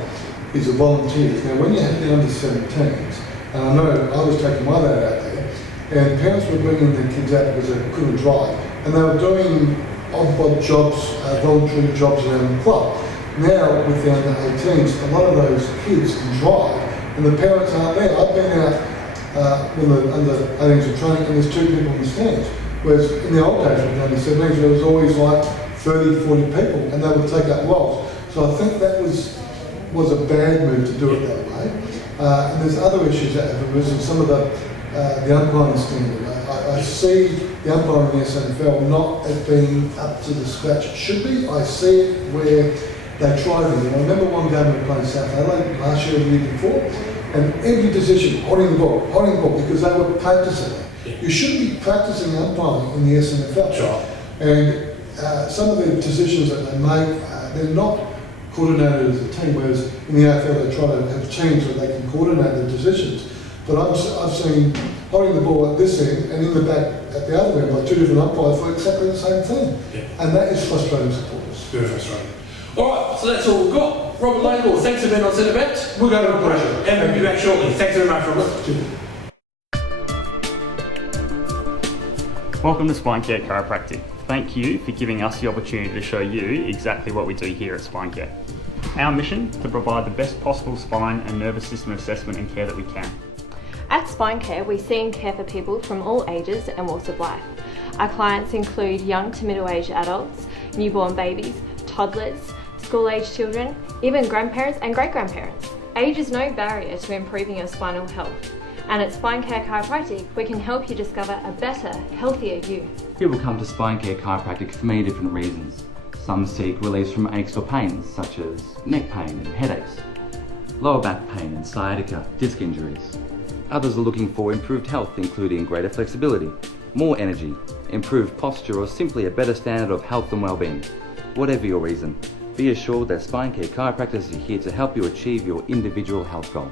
is the volunteers. Now, when you have the under-17s, and I know I was taking my lad out there, and parents were bringing their kids out because they couldn't drive, and they were doing odd jobs, voluntary jobs around the club. Now, with the under-18s, a lot of those kids can drive, and the parents aren't there. I've been out when the under 18s are training, and there's 2 people in the stands. Whereas in the old days, when the under 17s, there was always like 30, 40 people, and they would take up roles. So I think that was a bad move to do it that way. And there's other issues that have arisen. Some of the umpiring standard. I see the umpiring in the SANFL not as being up to the scratch it should be. I see it where they try to. I remember one game we were playing South Adelaide last year or the year before, and every decision, holding the ball, because they were practicing it. You shouldn't be practicing umpiring in the SANFL. Sure. And some of the decisions that they make, they're not coordinated as a team, whereas in the AFL they try to have teams where they can coordinate the decisions. But I've seen holding the ball at this end and in the back at the other end by 2 different umpires for exactly the same thing. Yeah. And that is frustrating supporters. Very frustrating. All right, so that's all we've got. Robert Laidlaw, thanks for being on Centre Bet. We'll go to a pleasure. And we'll be back shortly. Thanks very much, Robert. Welcome to Spine Care Chiropractic. Thank you for giving us the opportunity to show you exactly what we do here at Spine Care. Our mission, to provide the best possible spine and nervous system assessment and care that we can. At Spine Care, we see and care for people from all ages and walks of life. Our clients include young to middle-aged adults, newborn babies, toddlers, school-aged children, even grandparents and great-grandparents. Age is no barrier to improving your spinal health. And at Spine Care Chiropractic, we can help you discover a better, healthier you. People come to Spine Care Chiropractic for many different reasons. Some seek relief from aches or pains, such as neck pain and headaches, lower back pain and sciatica, disc injuries. Others are looking for improved health, including greater flexibility, more energy, improved posture, or simply a better standard of health and well-being. Whatever your reason, be assured that Spine Care Chiropractors are here to help you achieve your individual health goal.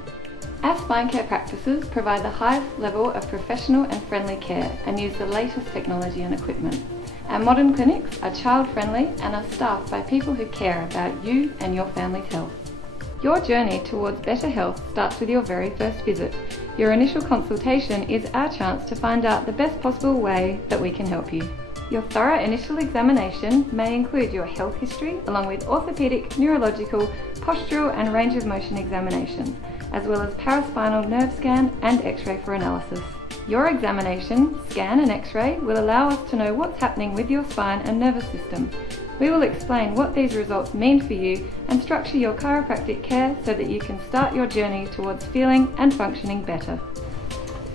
Our spine care practices provide the highest level of professional and friendly care and use the latest technology and equipment. Our modern clinics are child-friendly and are staffed by people who care about you and your family's health. Your journey towards better health starts with your very first visit. Your initial consultation is our chance to find out the best possible way that we can help you. Your thorough initial examination may include your health history along with orthopaedic, neurological, postural and range of motion examination, as well as paraspinal nerve scan and x-ray for analysis. Your examination, scan and x-ray will allow us to know what's happening with your spine and nervous system. We will explain what these results mean for you and structure your chiropractic care so that you can start your journey towards feeling and functioning better.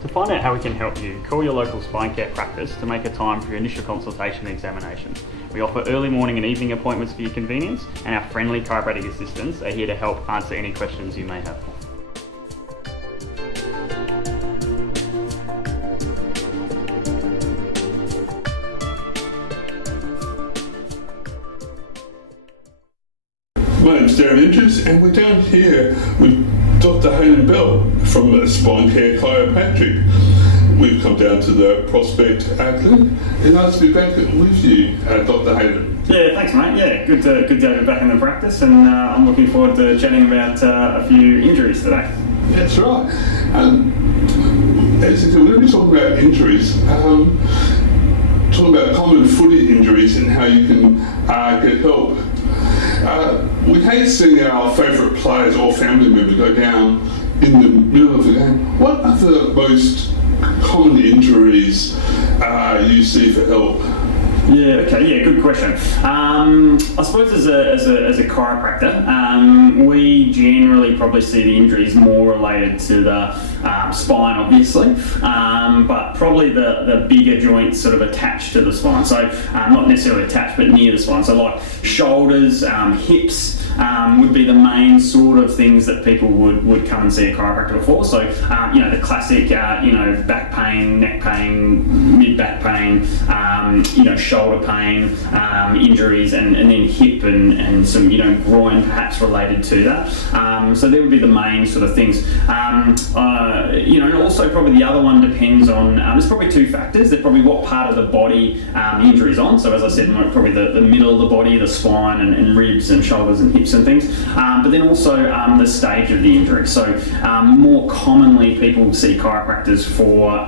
To find out how we can help you, call your local spine care practice to make a time for your initial consultation and examination. We offer early morning and evening appointments for your convenience, and our friendly chiropractic assistants are here to help answer any questions you may have. My name's Darren Andrews, and we're down here with Dr. Hayden Bell from Spine Care Chiropractic. We've come down to the Prospect Clinic, and nice to be back with you, Dr. Hayden. Yeah, thanks mate. Yeah, good to be back in the practice, and I'm looking forward to chatting about a few injuries today. That's right. Basically, we're going to be talking about injuries, talking about common footy injuries and how you can get help. We hate seeing our favourite players or family members go down in the middle of the game. What are the most common injuries you see for help? Yeah, okay, yeah, good question. I suppose as a chiropractor, we generally probably see the injuries more related to the spine, obviously, but probably the bigger joints sort of attached to the spine. So not necessarily attached, but near the spine. So like shoulders, hips would be the main sort of things that people would come and see a chiropractor for. So the classic, back pain, neck pain, mid back pain, shoulder pain, injuries, and then hip and some groin perhaps related to that. So there would be the main sort of things. And also probably the other one depends on, there's probably two factors. There's probably what part of the body the injury is on. So as I said, probably the middle of the body, the spine and ribs and shoulders and hips hips and things, but then also the stage of the injury. So more commonly people see chiropractors for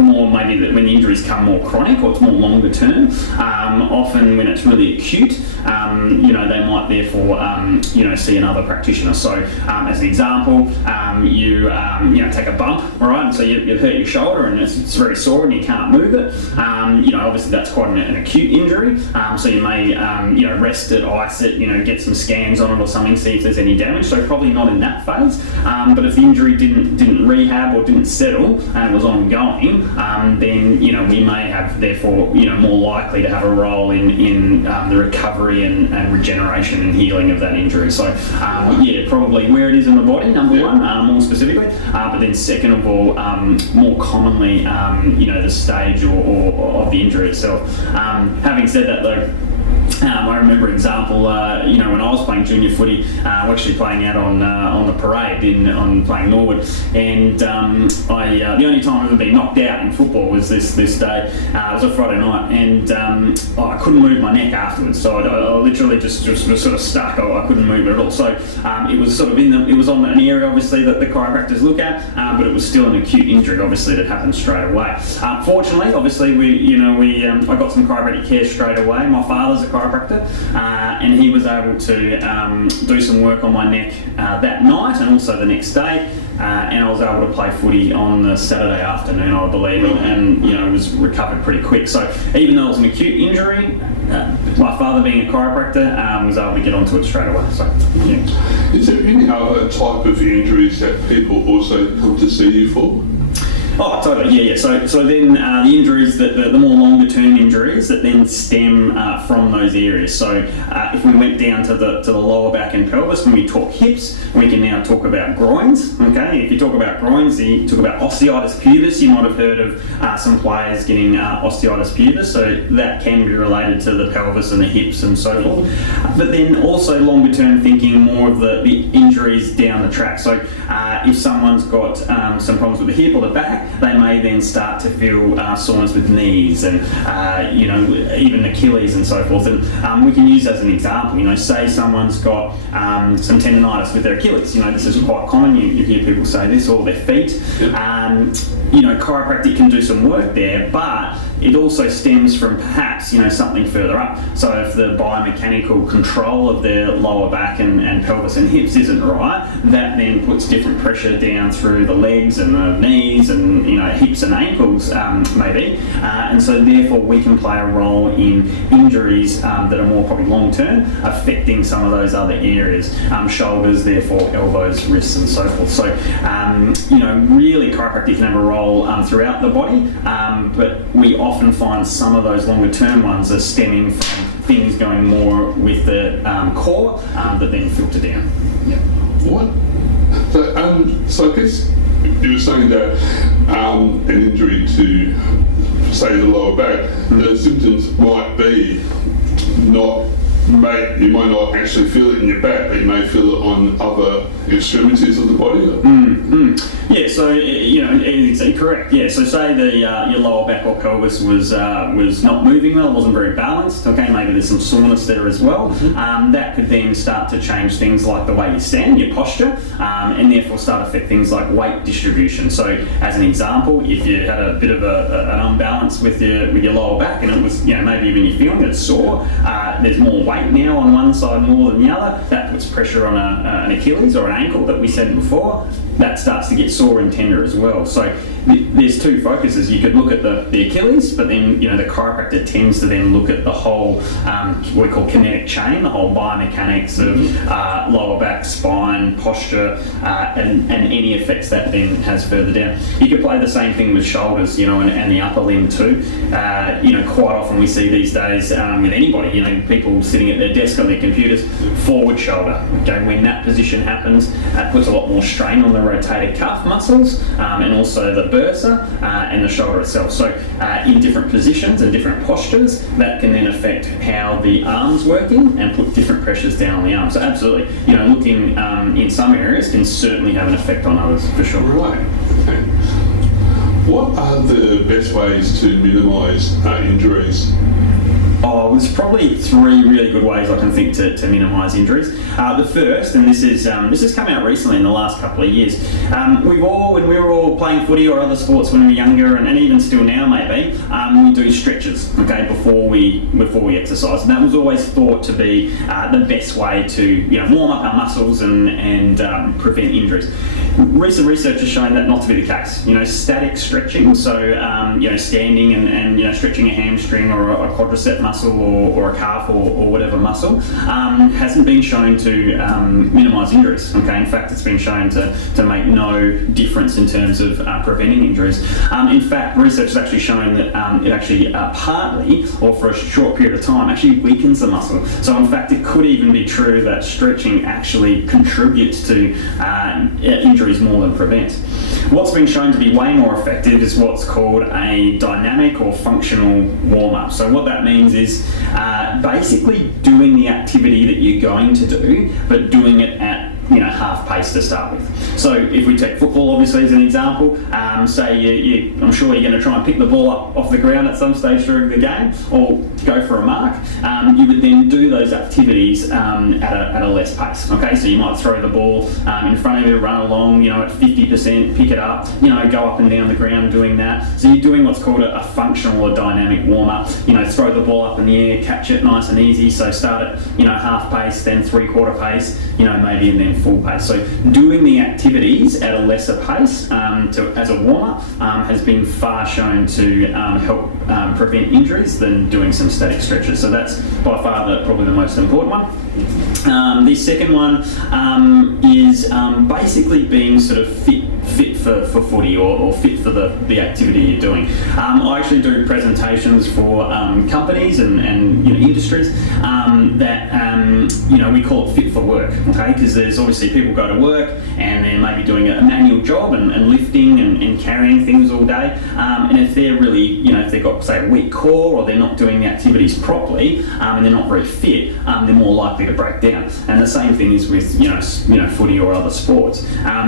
more maybe that when the injuries come more chronic or it's more longer term. Often when it's really acute, they might therefore see another practitioner. So as an example, you take a bump, all right, and so you've hurt your shoulder and it's very sore and you can't move it. Obviously that's quite an acute injury. So you may rest it, ice it, get some scans on it or something, see if there's any damage. So probably not in that phase. But if the injury didn't rehab or didn't settle and it was ongoing, then we may have therefore more likely to have a role in the recovery and regeneration and healing of that injury. So probably where it is in the body, number one, more specifically, but then second of all, more commonly, the stage or of the injury itself. Having said that though, I remember an example, when I was playing junior footy, we're actually playing out on the parade on playing Norwood, and the only time I've ever been knocked out in football was this day. It was a Friday night, and I couldn't move my neck afterwards, so I literally just was sort of stuck. I couldn't move it at all. So it was sort of it was on an area obviously that the chiropractors look at, but it was still an acute injury obviously that happened straight away. Fortunately, obviously I got some chiropractic care straight away. My father's a chiropractor, and he was able to do some work on my neck that night and also the next day, and I was able to play footy on the Saturday afternoon, I believe, and was recovered pretty quick. So even though it was an acute injury, my father being a chiropractor was able to get onto it straight away. So Is there any other type of injuries that people also come to see you for? Oh, totally, yeah. So then the injuries, the more longer term injuries that then stem from those areas. So if we went down to the lower back and pelvis, when we talk hips, we can now talk about groins. Okay, if you talk about groins, you talk about osteitis pubis. You might have heard of some players getting osteitis pubis. So that can be related to the pelvis and the hips and so forth. But then also longer term thinking, more of the injuries down the track. So if someone's got some problems with the hip or the back, they may then start to feel soreness with knees and even Achilles and so forth. And we can use as an example, say someone's got some tendonitis with their Achilles. This is quite common. You hear people say this, or their feet. Chiropractic can do some work there, but it also stems from perhaps something further up. So if the biomechanical control of their lower back and pelvis and hips isn't right, that then puts different pressure down through the legs and the knees and hips and ankles maybe, and so therefore we can play a role in injuries that are more probably long term, affecting some of those other areas, shoulders, therefore elbows, wrists and so forth. So really chiropractic can have a role throughout the body, but we often find some of those longer term ones are stemming from things going more with the core that then filter down. Yeah. What? So I guess you were saying that an injury to, say, the lower back, the symptoms might be you might not actually feel it in your back, but you may feel it on other extremities of the body. Yeah, so exactly correct. Yeah, so say your lower back or pelvis was not moving well, wasn't very balanced. Okay, maybe there's some soreness there as well. That could then start to change things like the way you stand, your posture, and therefore start to affect things like weight distribution. So as an example, if you had a bit of an unbalance with your lower back, and it was maybe even you're feeling it's sore, there's more weight now on one side more than the other, that puts pressure on an Achilles or an ankle that we said before. That starts to get sore and tender as well. So there's two focuses. You could look at the Achilles, but then the chiropractor tends to then look at the whole what we call kinetic chain, the whole biomechanics of lower back, spine, posture, and any effects that then has further down. You could play the same thing with shoulders, and the upper limb too. Quite often we see these days with anybody, people sitting at their desk on their computers, forward shoulder. Okay, when that position happens, that puts a lot more strain on the rotator cuff muscles and also the bursa and the shoulder itself. So in different positions and different postures, that can then affect how the arm's working and put different pressures down on the arm. So absolutely, looking in some areas can certainly have an effect on others for sure. Right. Okay. What are the best ways to minimise injuries? Oh, there's probably three really good ways I can think to minimise injuries. The first, and this has come out recently in the last couple of years, when we were all playing footy or other sports when we were younger, and even still now maybe, we do stretches, okay, before we exercise, and that was always thought to be the best way to warm up our muscles and prevent injuries. Recent research has shown that not to be the case. Static stretching, so standing and stretching a hamstring or a quadricep muscle or a calf or whatever muscle hasn't been shown to minimise injuries. Okay, in fact, it's been shown to make no difference in terms of preventing injuries. In fact, research has actually shown that it actually partly, or for a short period of time, actually weakens the muscle. So in fact, it could even be true that stretching actually contributes to injuries more than prevents. What's been shown to be way more effective is what's called a dynamic or functional warm-up. So what that means is basically doing the activity that you're going to do, but doing it at half pace to start with. So if we take football obviously as an example, say I'm sure you're going to try and pick the ball up off the ground at some stage during the game or go for a mark, you would then do those activities at a less pace. Okay, so you might throw the ball in front of you, run along at 50%, pick it up, go up and down the ground doing that. So you're doing what's called a functional or dynamic warm-up. Throw the ball up in the air, catch it nice and easy. So start at half pace, then 3/4 pace, maybe, and then full pace. So doing the activities at a lesser pace as a warm-up has been far shown to help prevent injuries than doing some static stretches. So that's by far probably the most important one. The second one is basically being sort of fit for footy or fit for the activity you're doing. I actually do presentations for companies and industries that we call it fit for work, okay? Because there's obviously people go to work and they're maybe doing a manual job and lifting and carrying things all day, and if they're really, if they've got, say, a weak core or they're not doing the activities properly and they're not very fit, they're more likely to break down. And the same thing is with footy or other sports.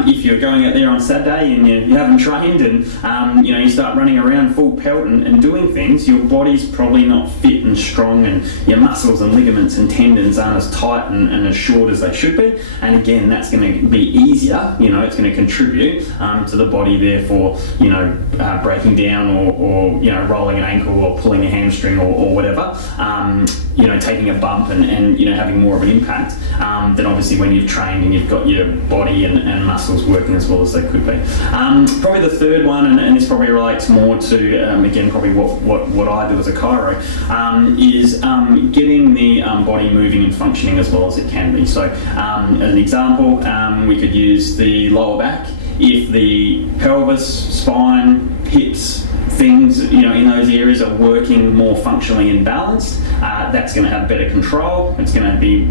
If you're going out there on Saturday and you haven't trained and you start running around full pelt and doing things, your body's probably not fit and strong, and your muscles and ligaments and tendons aren't as tight and as short as they should be. And again, that's going to be easier. It's going to contribute to the body, therefore, breaking down or rolling an ankle or pulling a hamstring or whatever. Taking a bump and having more of an impact than obviously when you've trained and you've got your body and muscles working as well as they could be. Probably the third one, and this probably relates more to again probably what I do as a chiro, is getting the body moving and functioning as well as it can be. So as an example, we could use the lower back. If the pelvis, spine, hips, things in those areas are working more functionally and balanced, that's going to have better control. It's going to be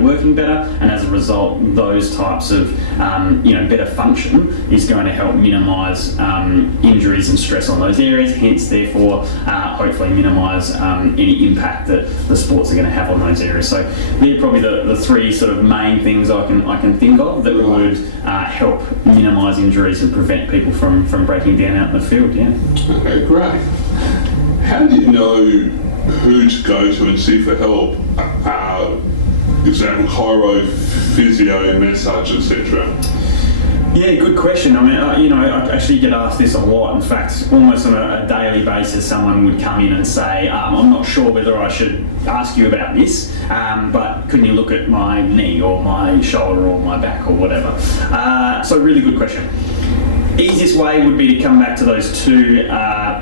working better, and as a result, those types of better function is going to help minimise injuries and stress on those areas. Hence, therefore, hopefully minimise any impact that the sports are going to have on those areas. So they're probably the three sort of main things I can think of that would help minimise injuries and prevent people from breaking down out in the field. Yeah. Okay, great. How do you know who to go to and see for help? Example, chiro, physio, massage, etc. Yeah, good question. I mean, I actually get asked this a lot. In fact, almost on a daily basis, someone would come in and say, I'm not sure whether I should ask you about this, but can you look at my knee or my shoulder or my back or whatever? So really good question. Easiest way would be to come back to those two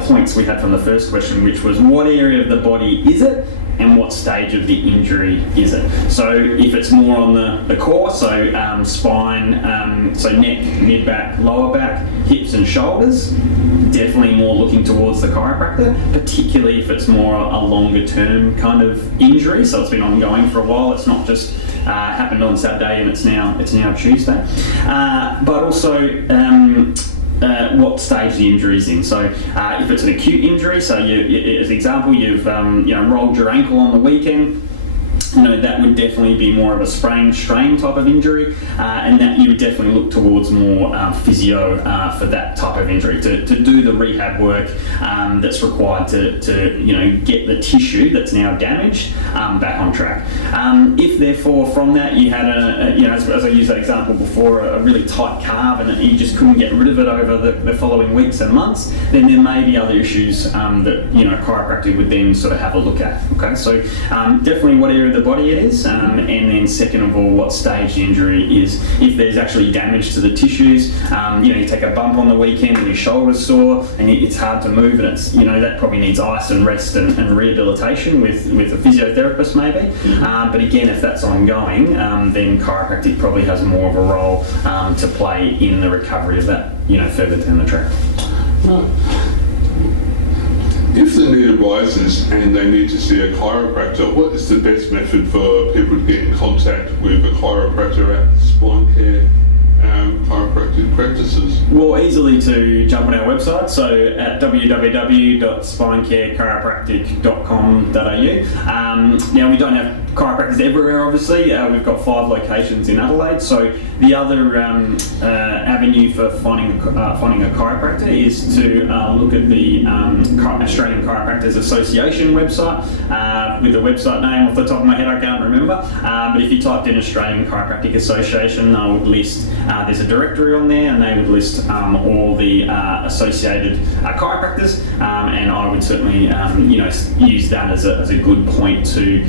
points we had from the first question, which was what area of the body is it and what stage of the injury is it? So if it's more on the core, so spine, so neck, mid-back, lower back, hips and shoulders, definitely more looking towards the chiropractor, particularly if it's more a longer term kind of injury, so it's been ongoing for a while. It's not just happened on Saturday and it's now Tuesday. But also what stage the injury is in. So if it's an acute injury, so as an example, you've rolled your ankle on the weekend, that would definitely be more of a sprain strain type of injury, and that you would definitely look towards more physio for that type of injury to do the rehab work that's required to get the tissue that's now damaged back on track. If therefore from that you had as I used that example before, a really tight calf and you just couldn't get rid of it over the following weeks and months, then there may be other issues that chiropractic would then sort of have a look at. Okay, so definitely what area of the body it is, and then second of all, what stage the injury is. If there's actually damage to the tissues, you take a bump on the weekend and your shoulder's sore and it's hard to move, and it's that probably needs ice and rest and rehabilitation with a physiotherapist maybe. But again, if that's ongoing, then chiropractic probably has more of a role to play in the recovery of that further down the track. Right. If the need arises and they need to see a chiropractor, what is the best method for people to get in contact with a chiropractor at Spine Care chiropractic practices? Well, easily to jump on our website, so at www.spinecarechiropractic.com.au. Now, we don't have chiropractors everywhere, obviously. We've got 5 locations in Adelaide, so the other avenue for finding a chiropractor is to look at the Australian Chiropractors Association website, with the website name off the top of my head I can't remember, but if you typed in Australian Chiropractic Association, they would list, there's a directory on there, and they would list all the associated chiropractors, and I would certainly use that as a good point to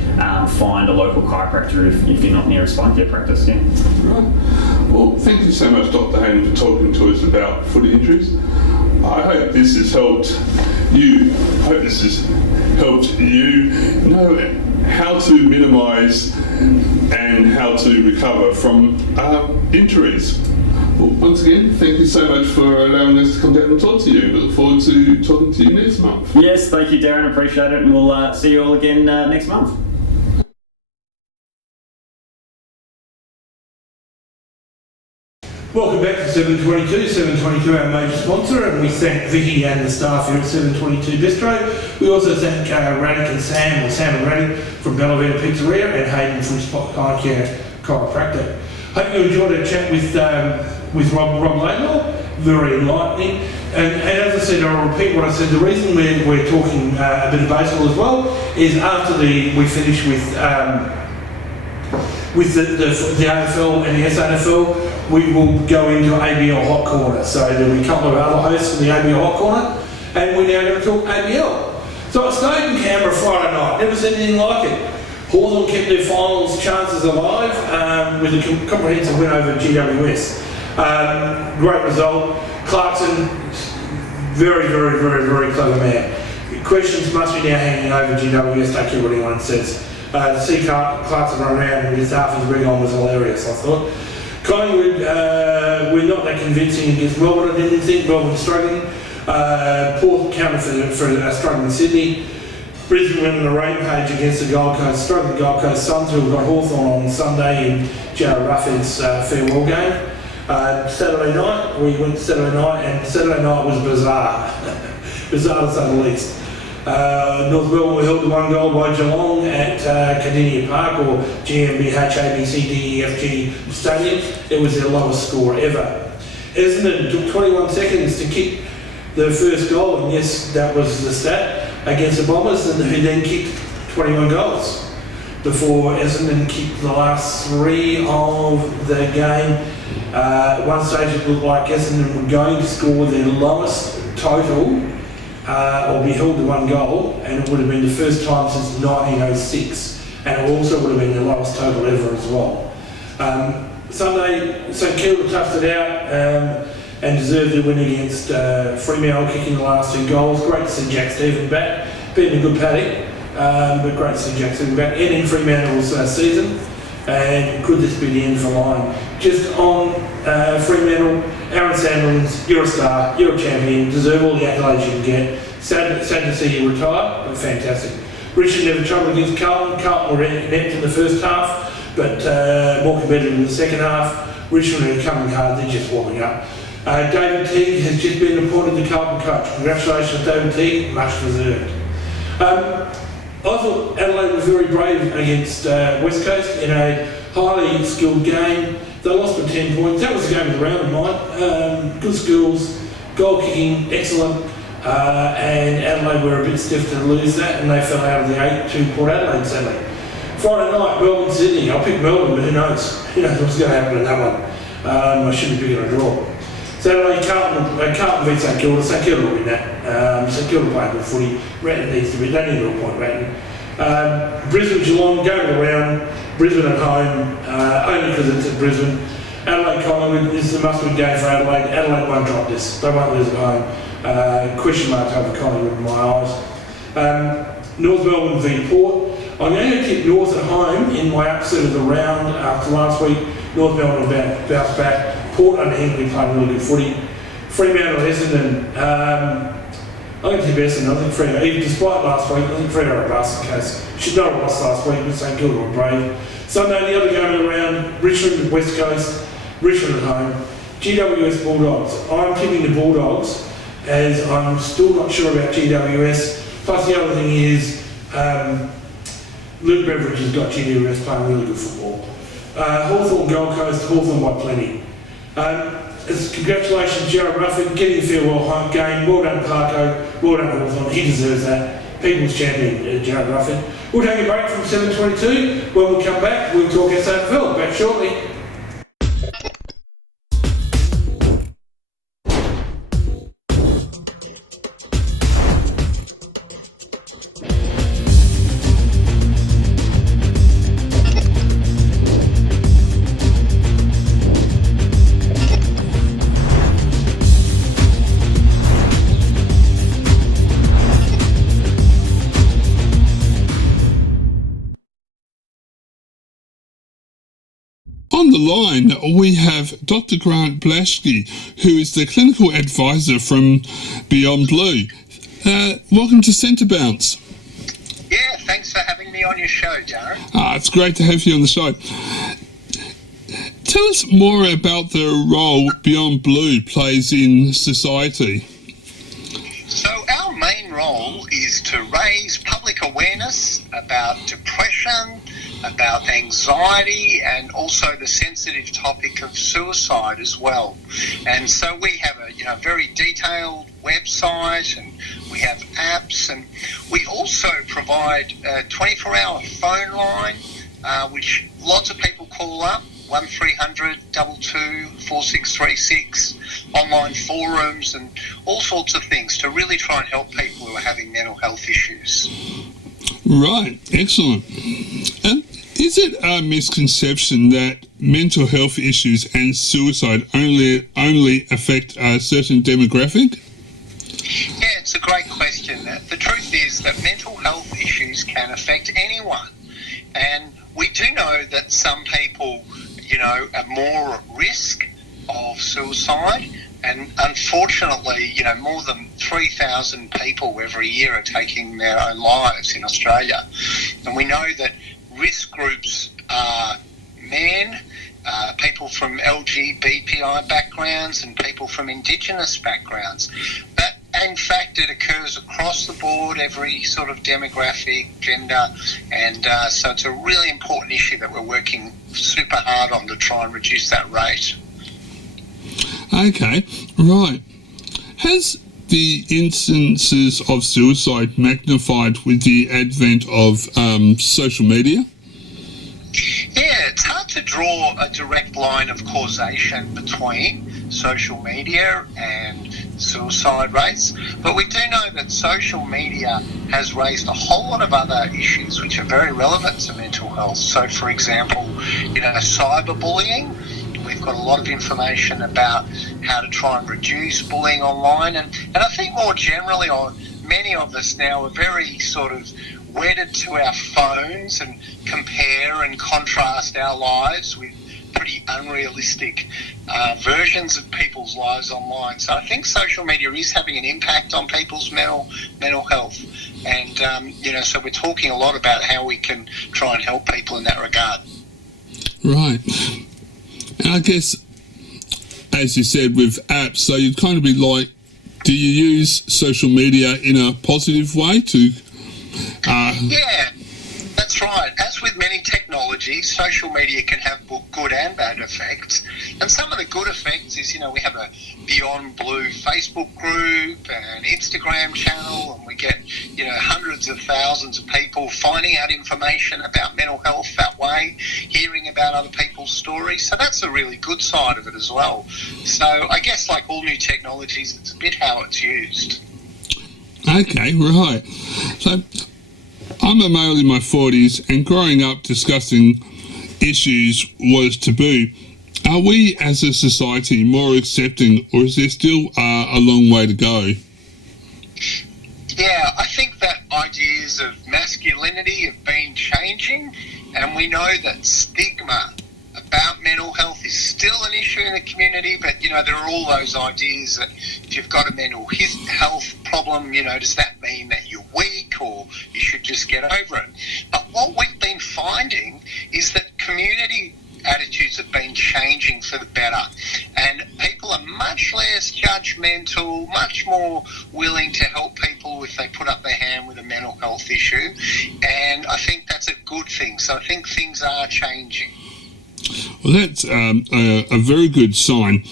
find a local chiropractor if you're not near a spine care practice. Yeah. Right. Well, thank you so much, Dr. Hayden, for talking to us about footy injuries. I hope this has helped you. Know how to minimise and how to recover from injuries. Well, once again, thank you so much for allowing us to come down and talk to you. We look forward to talking to you next month. Yes, thank you, Darren. Appreciate it, and we'll see you all again next month. Welcome back to 722. 722, our major sponsor, and we thank Vicky and the staff here at 722 Bistro. We also thank Raddick and Sam and Raddick from Bella Vita Pizzeria, and Hayden from Spine Care Chiropractic. Hope you enjoyed our chat with Rob Laidlaw. Very enlightening. And as I said, I'll repeat what I said. The reason we're talking a bit of baseball as well is after we finish with the AFL and the SANFL, we will go into ABL Hot Corner. So there'll be a couple of other hosts in the ABL Hot Corner, and we're now going to talk ABL. So I stayed in Canberra Friday night, never seen anything like it. Hawthorn kept their finals chances alive with a comprehensive win over GWS. Great result. Clarkson, very, very, very, very clever man. Questions must be now hanging over GWS, take care what anyone says. To see Clarkson run around with his half his ring on was hilarious, I thought. Collingwood were not that convincing against Melbourne. I didn't think Melbourne struggling. Poor counter for struggling Sydney. Brisbane went on the rampage against the Gold Coast, struggling Gold Coast Suns, who got Hawthorn on Sunday in Jared Ruffhead's farewell game. Saturday night, we went Saturday night, and Saturday night was bizarre. Bizarre to say the least. North Melbourne were held to 1 goal by Geelong at Cardinia Park, or GmbH ABCDEFG Stadium. It was their lowest score ever. Essendon took 21 seconds to kick the first goal, and yes, that was the stat, against the Bombers, and who then kicked 21 goals before Essendon kicked the last 3 of the game. At one stage it looked like Essendon were going to score their lowest total or be held to 1 goal, and it would have been the first time since 1906, and it also would have been the lowest total ever as well. Sunday, St Kilda toughed it out and deserved their win against Fremantle, kicking the last 2 goals. Great to see Jack Stephen back, been a good paddock, but great to see Jack Stephen back, ending Fremantle's season. And could this be the end for Lyon? Just on Fremantle, Aaron Sandlands, you're a star, you're a champion, deserve all the accolades you can get. Sad to see you retire, but fantastic. Richard never troubled against Carlton. Carlton were inept in the first half, but more competitive in the second half. Richmond are coming hard, they're just warming up. David Teague has just been appointed the Carlton coach. Congratulations, David Teague, much deserved. I thought Adelaide was very brave against West Coast in a highly skilled game. They lost by 10 points. That was the game of the round in mine. Good skills, goal kicking, excellent. And Adelaide were a bit stiff to lose that, and they fell out of the 8 to Port Adelaide, sadly. Friday night, Melbourne, Sydney. I'll pick Melbourne, but who knows? Who knows what's going to happen in that one? I should be picking a draw. Saturday, Carlton beat St Kilda. St Kilda will win that. St Kilda playing good footy. Ratton needs to be. They need a point, Ratton. Brisbane, Geelong, go to the round. Brisbane at home, only because it's at Brisbane. Adelaide, Collingwood, this is a must-win game for Adelaide. Adelaide won't drop this. They won't lose at home. Question marks over Collingwood in my eyes. North Melbourne v Port. I'm going to tip North at home in my upset of the round after last week. North Melbourne will bounce back. Port under Hinkley played really good footy. Fremantle, Essendon. I'm going to tip Essendon. I think Fremantle, even despite last week, I think Fremantle are a basket case. Should not have lost last week, but St Kilda were brave. Sunday, the other game of the round, Richmond, West Coast. Richmond at home. GWS Bulldogs. I'm tipping the Bulldogs, as I'm still not sure about GWS. Plus the other thing is, Luke Beveridge has got GWS playing really good football. Hawthorn, Gold Coast, Hawthorn by plenty. Congratulations, Jared Rufford, getting a farewell home game. Well done, Clarko. Well done, Hawthorn. He deserves that. People's champion, Jared Rufford. We'll take a break from 7:22. When we come back, we'll talk SANFL. Back shortly. On the line, we have Dr. Grant Blaschke, who is the clinical advisor from Beyond Blue. Welcome to Centre Bounce. Yeah, thanks for having me on your show, Darren. It's great to have you on the show. Tell us more about the role Beyond Blue plays in society. So our main role is to raise public awareness about depression, about anxiety, and also the sensitive topic of suicide as well. And so we have a very detailed website, and we have apps, and we also provide a 24-hour phone line, which lots of people call up, 1300 22 4636, online forums, and all sorts of things to really try and help people who are having mental health issues. Right, excellent. Is it a misconception that mental health issues and suicide only affect a certain demographic? Yeah, it's a great question. The truth is that mental health issues can affect anyone. And we do know that some people, are more at risk of suicide. And unfortunately, more than 3,000 people every year are taking their own lives in Australia. And we know that risk groups are men, people from LGBTI backgrounds, and people from Indigenous backgrounds. But in fact, it occurs across the board, every sort of demographic, gender, and so it's a really important issue that we're working super hard on to try and reduce that rate. Okay, right. Has the instances of suicide magnified with the advent of social media? Yeah, it's hard to draw a direct line of causation between social media and suicide rates, but we do know that social media has raised a whole lot of other issues which are very relevant to mental health. So, for example, cyberbullying. We've got a lot of information about how to try and reduce bullying online, and I think more generally, many of us now are very sort of wedded to our phones and compare and contrast our lives with pretty unrealistic versions of people's lives online. So I think social media is having an impact on people's mental health, and so we're talking a lot about how we can try and help people in that regard. Right. And I guess, as you said, with apps, so you'd kind of be like, do you use social media in a positive way to Yeah, that's right. As with many technologies, social media can have good and bad effects. And some of the good effects is, we have a Beyond Blue Facebook group and Instagram channel, and we get, hundreds of thousands of people finding out information about mental health that way, hearing about other people's stories. So that's a really good side of it as well. So I guess like all new technologies, it's a bit how it's used. Okay, right. So I'm a male in my 40s, and growing up discussing issues was taboo. Are we as a society more accepting, or is there still a long way to go? Yeah, I think that ideas of masculinity have been changing, and we know that stigma about mental health is still an issue in the community, but there are all those ideas that if you've got a mental health problem, does that mean that you're weak or you should just get over it? But what we've been finding is that community attitudes have been changing for the better, and people are much less judgmental, much more willing to help people if they put up their hand with a mental health issue, and I think that's a good thing. So I think things are changing. Well, that's a very good sign.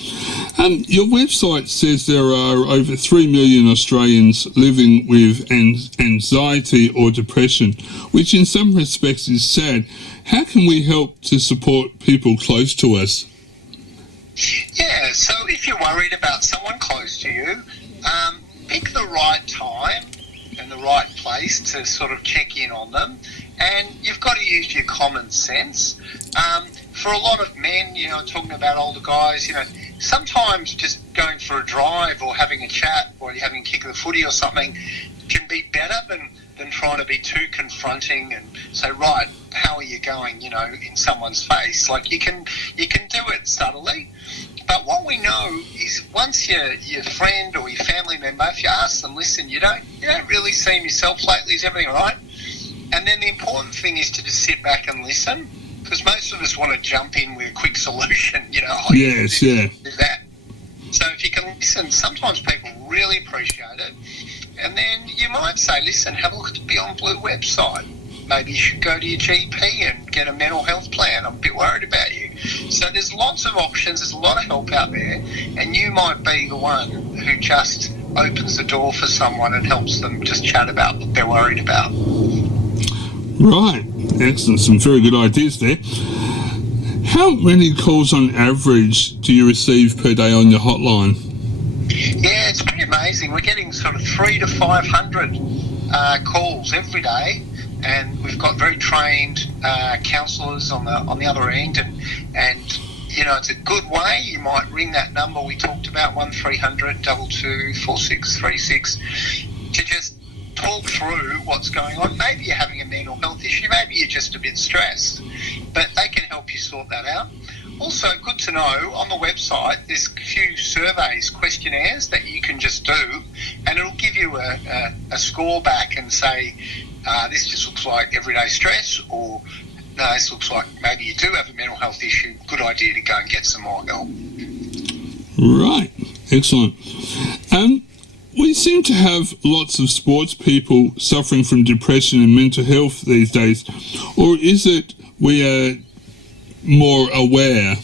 Your website says there are over 3 million Australians living with anxiety or depression, which in some respects is sad. How can we help to support people close to us? Yeah, so if you're worried about someone close to you, pick the right time and the right place to sort of check in on them, and you've got to use your common sense. For a lot of men, talking about older guys, sometimes just going for a drive or having a chat while you're having a kick of the footy or something can be better than trying to be too confronting and say, right, how are you going, in someone's face. Like you can do it subtly. But what we know is once your friend or your family member, if you ask them, listen, you don't really seem yourself lately, is everything all right? And then the important thing is to just sit back and listen, because most of us want to jump in with a quick solution, Yes, yeah. Do that. So if you can listen, sometimes people really appreciate it. And then you might say, listen, have a look at the Beyond Blue website. Maybe you should go to your GP and get a mental health plan. I'm a bit worried about you. So there's lots of options. There's a lot of help out there. And you might be the one who just opens the door for someone and helps them just chat about what they're worried about. Right. Excellent. Some very good ideas there. How many calls on average do you receive per day on your hotline? Yeah, it's pretty amazing. We're getting sort of 300 to 500 calls every day, and we've got very trained counsellors on the other end, and it's a good way. You might ring that number we talked about, 1300 22 4636, to just talk through what's going on. Maybe you're having a mental health issue, maybe you're just a bit stressed, but they can help you sort that out. Also, good to know, on the website there's a few surveys, questionnaires that you can just do, and it'll give you a score back and say, this just looks like everyday stress, or no, this looks like maybe you do have a mental health issue, good idea to go and get some more help. Right, excellent. We seem to have lots of sports people suffering from depression and mental health these days, or is it we are more aware?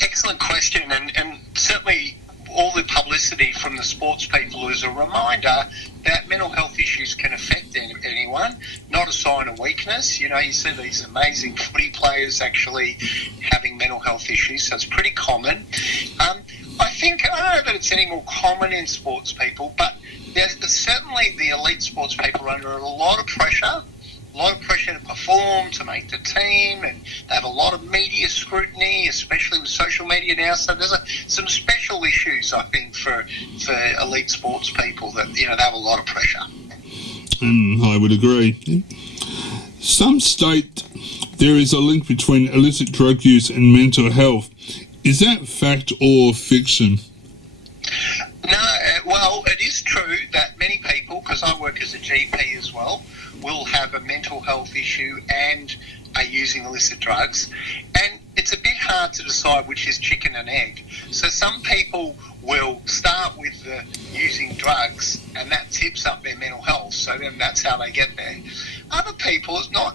Excellent question, and certainly all the publicity from the sports people is a reminder that mental health issues can affect anyone, not a sign of weakness. You see these amazing footy players actually having mental health issues, so it's pretty common. I don't know that it's any more common in sports people, but there's certainly the elite sports people are under a lot of pressure to perform, to make the team, and they have a lot of media scrutiny, especially with social media now. So there's some special issues, I think, for elite sports people that, they have a lot of pressure. I would agree. Some state there is a link between illicit drug use and mental health. Is that fact or fiction? No, well, it is true that many people, because I work as a GP as well, will have a mental health issue and are using illicit drugs. And it's a bit hard to decide which is chicken and egg. So some people will start with using drugs, and that tips up their mental health. so then that's how they get there. Other people, it's not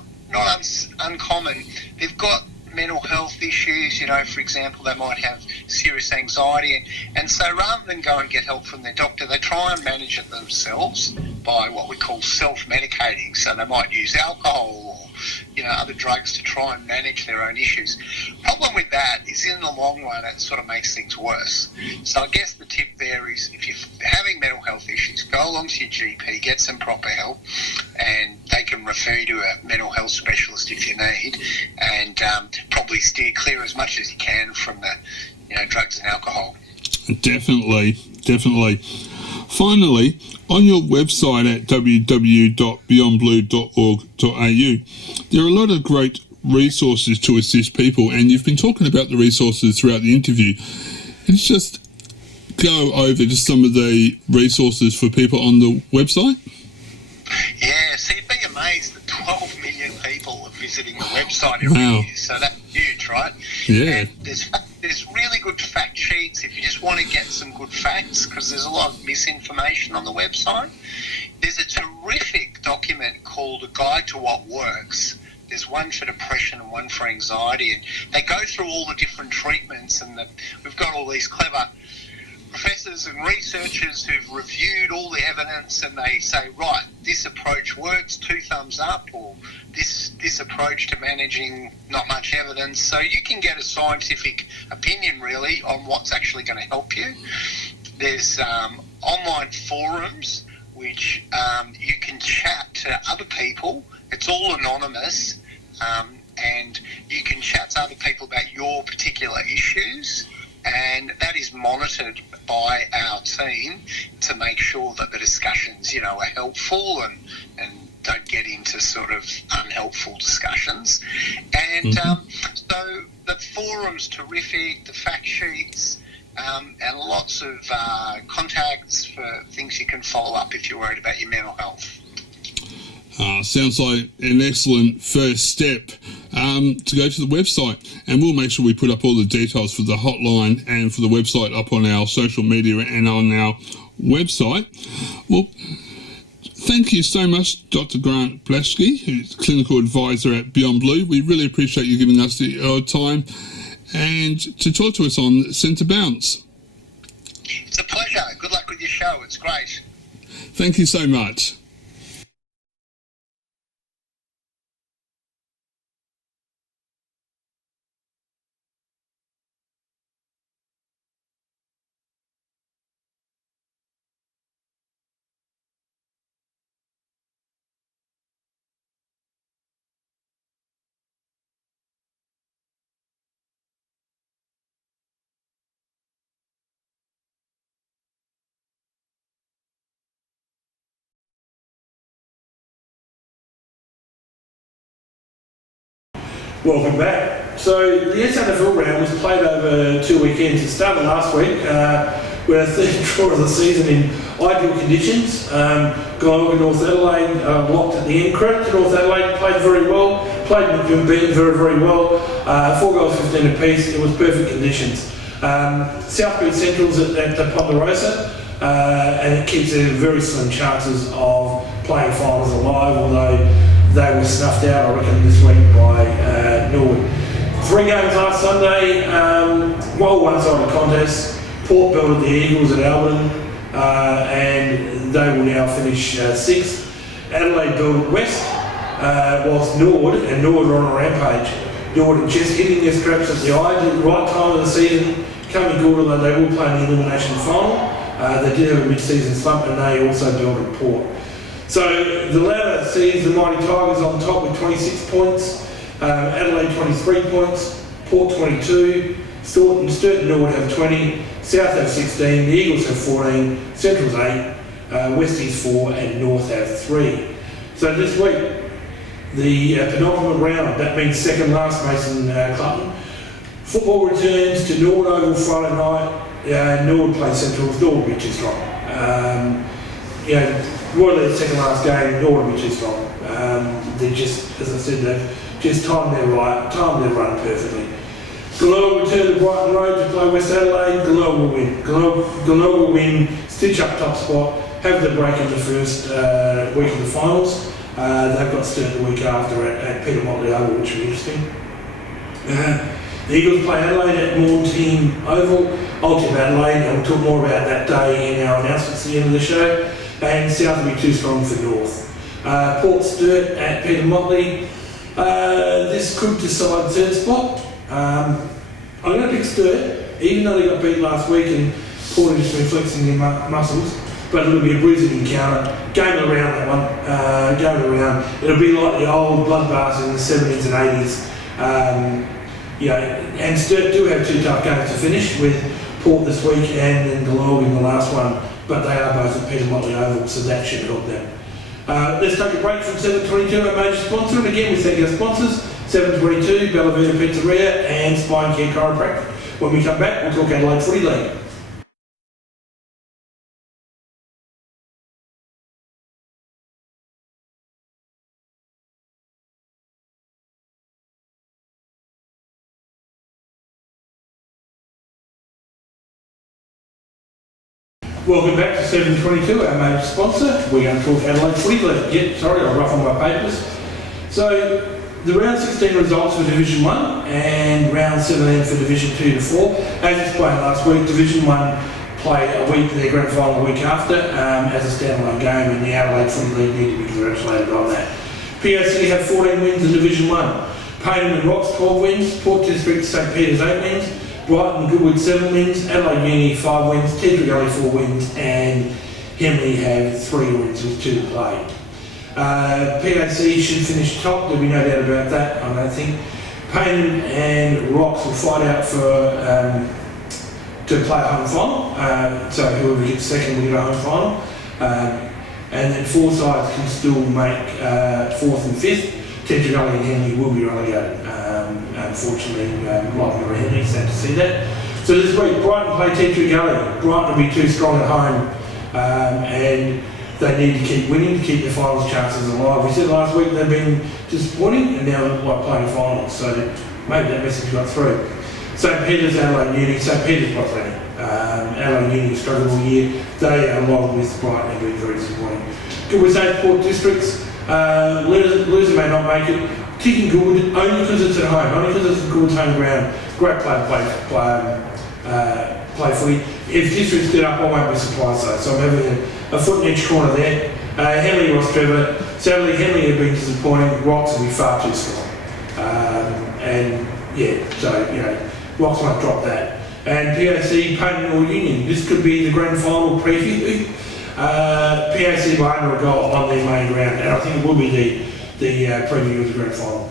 uncommon. They've got mental health issues, you know, for example, they might have serious anxiety, and so rather than go and get help from their doctor, they try and manage it themselves by what we call self-medicating. So they might use alcohol or, you know, other drugs to try and manage their own issues. Problem with that is in the long run it sort of makes things worse. So I guess the tip there is, if you're having mental health issues, go along to your GP, get some proper help, and they can refer you to a mental health specialist if you need, and probably steer clear as much as you can from the, you know, drugs and alcohol. Definitely. Finally, on your website at www.beyondblue.org.au, there are a lot of great resources to assist people, and you've been talking about the resources throughout the interview. Let's just go over just some of the resources for people on the website. Yeah, so you'd be amazed that 12 million people are visiting the website every year, so that's huge, right? Yeah. And there's really good fact sheets if you just want to get some good facts, because there's a lot of misinformation on the website. There's a terrific document called A Guide to What Works. There's one for depression and one for anxiety, and they go through all the different treatments, and we've got all these clever professors and researchers who've reviewed all the evidence, and they say, right, this approach works, 2 thumbs up, or this approach to managing not much evidence. So you can get a scientific opinion really on what's actually going to help you. There's online forums which you can chat to other people. It's all anonymous, and you can chat to other people about your particular issues, and that is monitored by our team to make sure that the discussions, you know, are helpful and don't get into sort of unhelpful discussions. And so the forum's terrific, the fact sheets, and lots of contacts for things you can follow up if you're worried about your mental health. Sounds like an excellent first step to go to the website, and we'll make sure we put up all the details for the hotline and for the website up on our social media and on our website. Well, thank you so much, Dr. Grant Blaschke, who's clinical advisor at Beyond Blue. We really appreciate you giving us your time and to talk to us on Centre Bounce. It's a pleasure. Good luck with your show. It's great. Thank you so much. Welcome back. So the SANFL round was played over 2 weekends. It started last week with a third draw of the season in ideal conditions. Glenelg and North Adelaide locked at the end. Credit to North Adelaide, played very well, played McGill very, very well. 4 goals, 15 apiece. It was perfect conditions. South Beach Central's at the Ponderosa, and it keeps their very slim chances of playing finals alive, although they were snuffed out, I reckon, this week by Norwood. 3 games last Sunday, one-sided contest. Port belted the Eagles at Albion, and they will now finish 6th. Adelaide belted West, whilst Norwood are on a rampage. Norwood are just hitting their straps at the right time of the season, coming good, although they will play in the elimination final. They did have a mid-season slump, and they also belted Port. So the ladder sees the Mighty Tigers on top with 26 points, Adelaide 23 points, Port 22, Sturton Norwood have 20, South have 16, the Eagles have 14, Central's 8, Westies 4 and North have 3. So this week, the penultimate round, that means second last Mason Clutton. Football returns to Norwood Oval Friday night. Norwood play Central, Norwood will be too strong. Royal League second last game, Norwood will be too strong. They just, as I said, they've just timed their run perfectly. Glenelg return to Brighton Road to play West Adelaide. Glenelg will win. Glenelg will win, stitch up top spot. have the break in the first week of the finals. They've got Sturt the week after at Peter Motley Oval, which will be interesting. The Eagles play Adelaide at Mornteam Oval. I'll tip Adelaide, and we'll talk more about that day in our announcements at the end of the show. And South will be too strong for North. Port Sturt at Peter Motley. This could decide third spot. I'm going to pick Sturt, even though they got beat last week and Port has just been flexing their muscles. But it'll be a bruising encounter. Game around that one. Game around. It'll be like the old bloodbaths in the 70s and 80s. And Sturt do have two tough games to finish with Port this week and then Geelong in the last one, but they are both at Peter Motley Oval, so that should help them. Let's take a break from 722, our major sponsor, and again we thank our sponsors, 722, Bella Vita Pizzeria and Spine Care Chiropractic. When we come back, we'll talk Adelaide Footy League. Welcome back to 722, our major sponsor. We're going to talk Adelaide Footy League. Yep, sorry, I'll ruffle my papers. So, the round 16 results for Division 1 and round 17 for Division 2 to 4. As explained last week, Division 1 play their grand final a week after as a standalone game, and the Adelaide Footy League need to be congratulated on that. POC have 14 wins in Division 1. Payneham and Rocks 12 wins, Port District St Peters 8 wins, Brighton and Goodwood 7 wins, Adelaide Uni 5 wins, Tetra Gully 4 wins, and Henley have 3 wins with 2 to play. PAC should finish top, there'll be no doubt about that, I don't think. Payneham and Rocks will fight out for to play a home final, so whoever gets second will get a home final. And then 4 sides can still make 4th and 5th. Tetra Gully and Henley will be relegated. Unfortunately, Locking or Henley, sad to see that. So this week, Brighton play Tetra Gully. Brighton will be too strong at home, and they need to keep winning to keep their finals chances alive. We said last week they've been disappointing, and now they're like playing finals, so maybe that message got through. St Peters, Adelaide Uni. St Peters got plenty. Adelaide Uni struggled all year. They, along with Brighton, have been very disappointing. Good with Port Districts. Loser may not make it. Kicking good only because it's at home, only because it's a good home ground. Great play to play footy. If Districts get up, I won't be surprised though. So I'm having a foot in each corner there. Henley, Ross Trevor. Sadly, Henley have been disappointing. Rocks will be far too strong. Rocks won't drop that. And PAC, Payneham or Union. This could be the grand final preview. PAC by under a goal on their main ground, and I think it will be the preview of the grand final.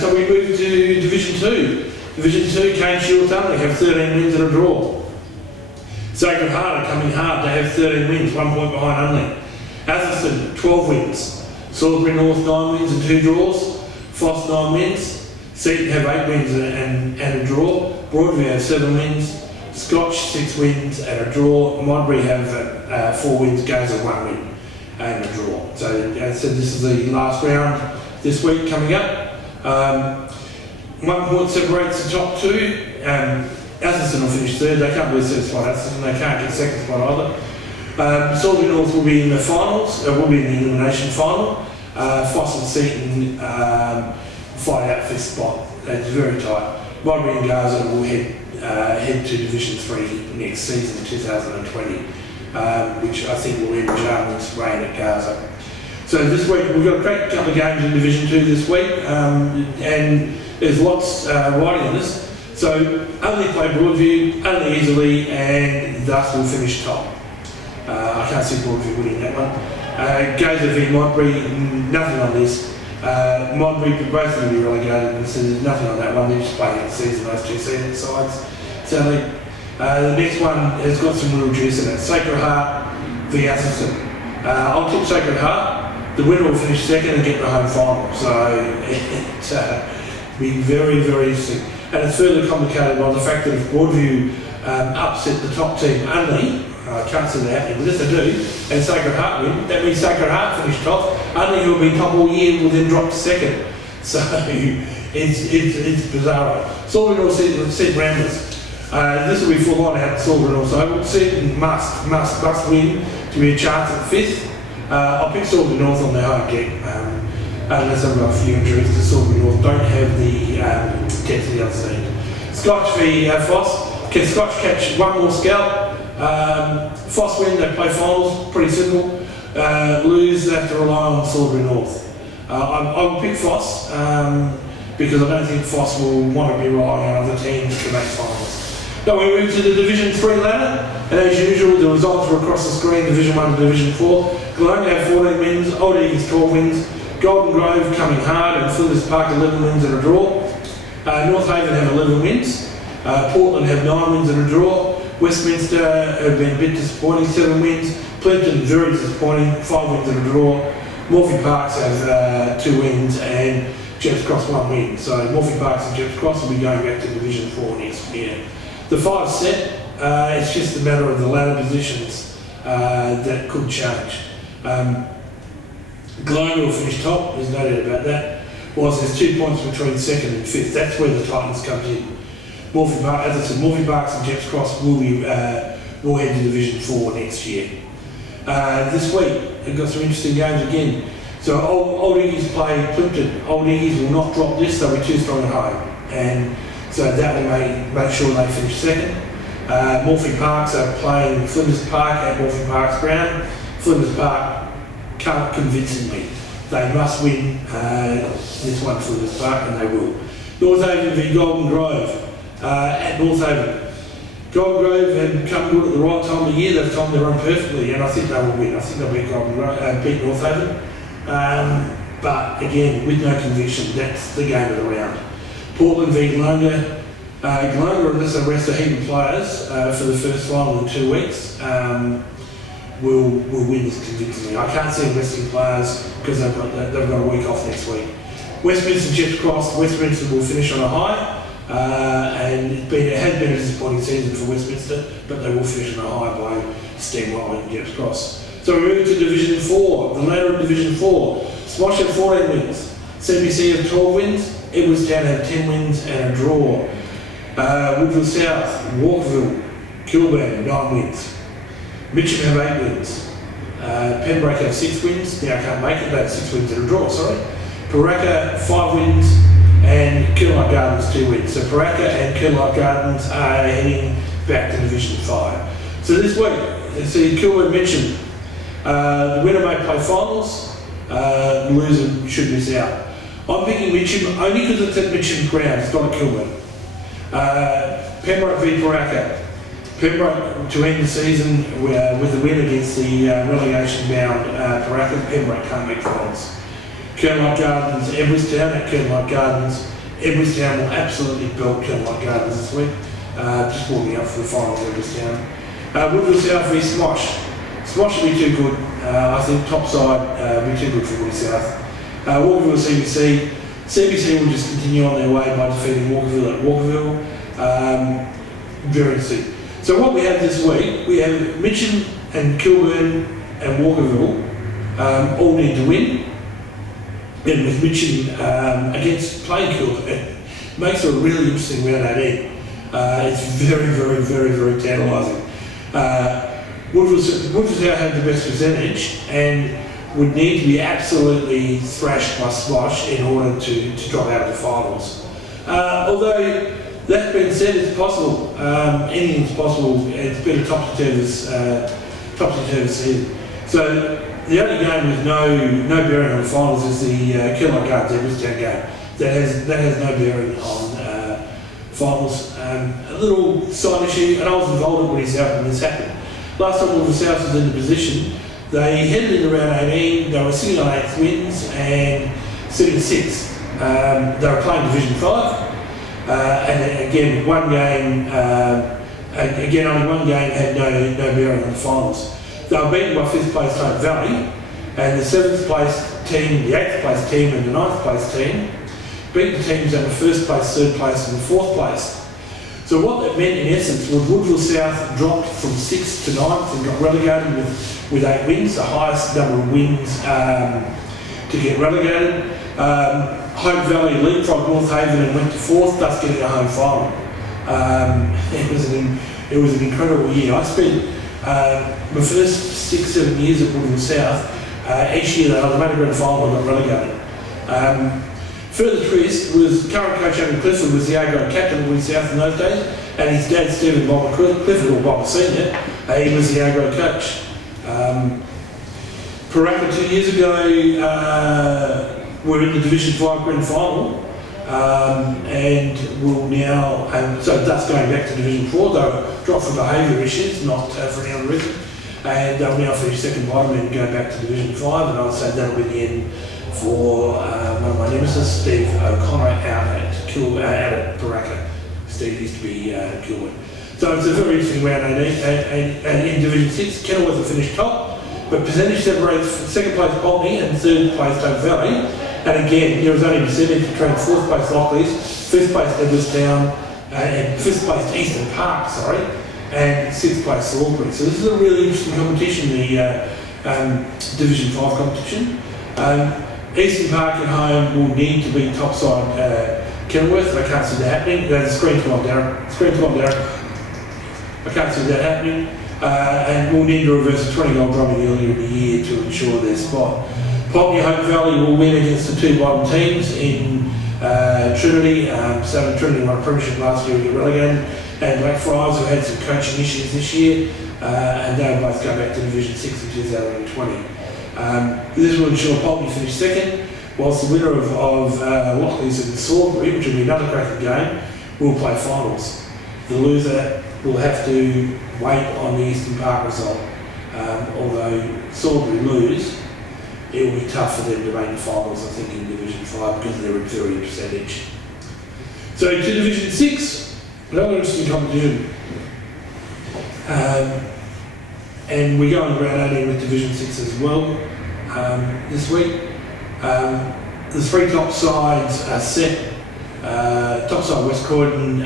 So we move to Division 2. Division 2, Cane Shields only have 13 wins and a draw. Sacred Heart are coming hard, they have 13 wins, 1 point behind only. Atherton, 12 wins. Salisbury North, 9 wins and 2 draws. Foss, 9 wins. Seaton have 8 wins and a draw. Broadview have 7 wins. Scotch, 6 wins and a draw. Modbury have 4 wins, Gaza 1 win and a draw. So as I said, this is the last round this week coming up. 1 point separates the top 2. Atherton will finish third. They can't lose third spot. Atherton, they can't get second spot either. Salisbury North will be in the finals. Will be in the elimination final. Foss and Seaton fight out fifth spot. It's very tight. Modbury and Gaza will head to Division 3 next season, 2020, which I think will end Jarman's reign at Gaza. So this week we've got a great couple of games in Division 2 this week, and there's lots riding on this. So only play Broadview, only easily, and thus will finish top. I can't see Broadview winning that one. Gaza v Modbury, nothing on this. Modbury both going to be relegated, and so there's nothing on that one. They're just playing out the season, those two season sides. Sadly, the next one has got some real juice in it. Sacred Heart v Atherton. I'll tip Sacred Heart. The winner will finish second and get the home final. So it'll be very, very interesting. And it's further complicated by the fact that if Broadview upset the top team only, I can't see that happening, but if they do, and Sacred Heart win, that means Sacred Heart finish top. Only who will be top all year will then drop to second. So it's bizarre. So we all said Ramblers. This will be full on out Silver North Oval. Certain must win to be a chance at 5th. I'll pick Silver North on their home kick. Unless I've got a few injuries to Silver North, don't have the depth of the other side. Scotch v Foss. Can Scotch catch one more scalp? Foss win, they play finals, pretty simple. Lose, they have to rely on Silver North. I will pick Foss because I don't think Foss will want to be relying on other teams to make finals. Now we move to the Division 3 ladder, and as usual the results are across the screen, Division 1 to Division 4. Geelong have 14 wins, Old Eagles 12 wins, Golden Grove coming hard, and Flinders Park 11 wins and a draw. North Haven have 11 wins, Portland have 9 wins and a draw, Westminster have been a bit disappointing, 7 wins, Plimpton very disappointing, 5 wins and a draw, Morphy Parks have 2 wins, and Jeps Cross 1 win. So Morphy Parks and Jeps Cross will be going back to Division 4 next year. The 5 set, it's just a matter of the ladder positions that could change. Geelong will finish top, there's no doubt about that. Whilst there's 2 points between 2nd and 5th, that's where the Titans comes in. Morphy Park, as I said, Morphy Parks and Jeps Cross will head to Division 4 next year. This week, they've got some interesting games again. So Old Eagles play Plimpton. Old Eagles will not drop this, they'll be too strong at home. And so that will make sure they finish 2nd. Morphy Parks are playing Flinders Park at Morphy Park's ground. Flinders Park can't convincingly. They must win this one, Flinders Park, and they will. North Haven v Golden Grove at North Haven. Golden Grove have come good at the right time of the year. They've timed their run perfectly, and I think they will win. I think they'll beat North Haven. But again, with no conviction, that's the game of the round. Portland v Geelonga. Geelonga, unless they rest a heap of players for the first final in 2 weeks, will win this convincingly. I can't see them resting players because they've got a week off next week. Westminster Jeps Cross. Westminster will finish on a high, and it has been a disappointing season for Westminster, but they will finish on a high by steamrolling Jeps Cross. So we move to Division 4, the ladder of Division 4. Smosh have 14 wins, CBC have 12 wins, Edwardstown have 10 wins and a draw. Woodville South, Walkerville, Kilburn, 9 wins. Mitcham have 8 wins. Pembroke have 6 wins, now can't make it, they have 6 wins and a draw, sorry. Paraka, 5 wins, and Kirloch Gardens 2 wins. So Paraka and Kirloch Gardens are heading back to Division 5. So this week, let's see, Kilburn Mitcham. The winner may play finals, the loser should miss out. I'm picking Mitcham only because it's at Mitcham's ground, it's not at Kilburn. Pembroke v Paraka. Pembroke to end the season with the win against the relegation-bound Paraka. Pembroke can't make finals. Kirloch Gardens, Edwardstown at Kirloch Gardens. Edwardstown will absolutely belt Kirloch Gardens this week. Just warming up for the finals, Edwardstown. Woodville South v Smosh. Smosh will be too good. I think top side will be too good for Woodville South. Walkerville CBC. CBC will just continue on their way by defeating Walkerville at Walkerville. Very interesting. So what we have this week, we have Mitcham and Kilburn and Walkerville all need to win. And with Mitcham against playing Kilburn, it makes it a really interesting round 18. It's very, very, very, very tantalising. Woodville South have the best percentage and would need to be absolutely thrashed by Smosh in order to drop out of the finals. Although that being said, it's possible. Anything's possible. It's been a topsy-turvy season. So the only game with no bearing on the finals is the Kirloch Gardens Edwardstown game. That has no bearing on finals. A little side issue, and I was involved when this happened. Last time Woodville South was in the position, they headed into round 18, they were sitting on 8th wins and sitting 6th. They were playing Division 5, and again, only one game had no bearing on the finals. They were beaten by 5th place Hope Valley, and the 7th place team, the 8th place team and the 9th place team beat the teams that were 1st place, 3rd place and 4th place. So what that meant in essence was Woodville South dropped from 6th to 9th and got relegated with 8 wins, the highest number of wins to get relegated. Hope Valley leapfrogged North Haven and went to 4th, thus getting a home final. It was an incredible year. I spent my first 6-7 years at Woodville South. Each year they had a grand final and got relegated. Further twist was current coach Adam Clifford was the A-grade captain of Woodville South in those days, and his dad Stephen Bob Clifford, or Bob Senior, he was the A-grade coach. Paraka 2 years ago were in the Division 5 grand final, and will now, so that's going back to Division 4. They were dropped for behaviour issues, not for any other reason, and they'll now finish second bottom and go back to Division 5, and I'd say that'll be the end for one of my nemesis, Steve O'Connor, out at Paraka. Steve used to be Kilburn. So it's a very interesting round 18, and in Division 6, Kenilworth will finish top, but percentage separates second place Pulteney and third place Oak Valley. And again, there was only a percentage between 4th place Lockleys, 5th place Edwardstown, and 5th place Eastern Park, and 6th place Salisbury. So this is a really interesting competition, the Division 5 competition. Eastern Park at home will need to beat topside Kenilworth. I can't see that happening. There's a screen to on Darren. I can't see that happening. And we'll need to reverse a 20-goal drumming earlier in the year to ensure their spot. Pulteney Hope Valley will win against the two bottom teams in Trinity. So Trinity won a premiership last year and get relegated. And Blackfriars, who had some coaching issues this year, and they'll both go back to Division 6 in 2020. This will ensure Pulteney finish second, whilst the winner of Lockleys and Salisbury, which will be another cracking game, will play finals. The loser will have to wait on the Eastern Park result. Although Salisbury lose, it will be tough for them to make the finals, I think, in Division 5 because of their inferior percentage. So to Division 6, another interesting competition. And we go on round 18 with Division 6 as well this week. The three top sides are set. Top side West Croydon,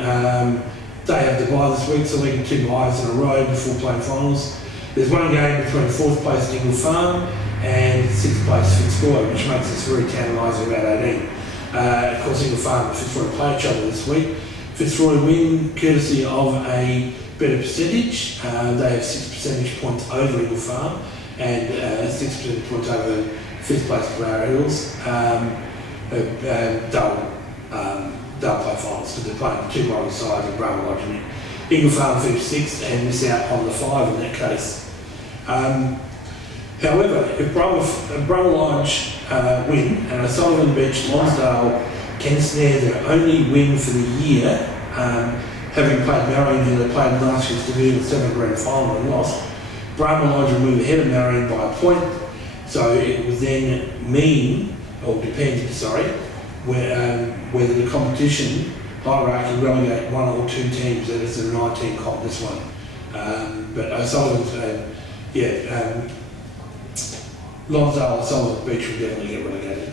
they have the bye this week, so we get 2 byes in a row before playing finals. There's one game between 4th place Dingle Farm and 6th place Fitzroy, which makes this very tantalising round 18. Of course, Dingle Farm and Fitzroy play each other this week. Fitzroy win courtesy of a better percentage. They have 6 percentage points over Eagle Farm and 6 percentage points over 5th place Barra Eagles. They'll play finals because they're playing 2 rival sides and Brahma Lodge and Eagle Farm finished 6th and miss out on the 5 in that case. However, if Brahma Lodge win and O'Sullivan Beach Lonsdale can snare their only win for the year, having played Marion who they played last year's Division 7 grand final and lost, Brahma Lodge will move ahead of Marion by a point, so it would then mean, or depend, whether the competition hierarchy relegate 1 or 2 teams. That is a 19 comp this one. But O'Sullivan's, Lonsdale, O'Sullivan Beach will definitely get relegated.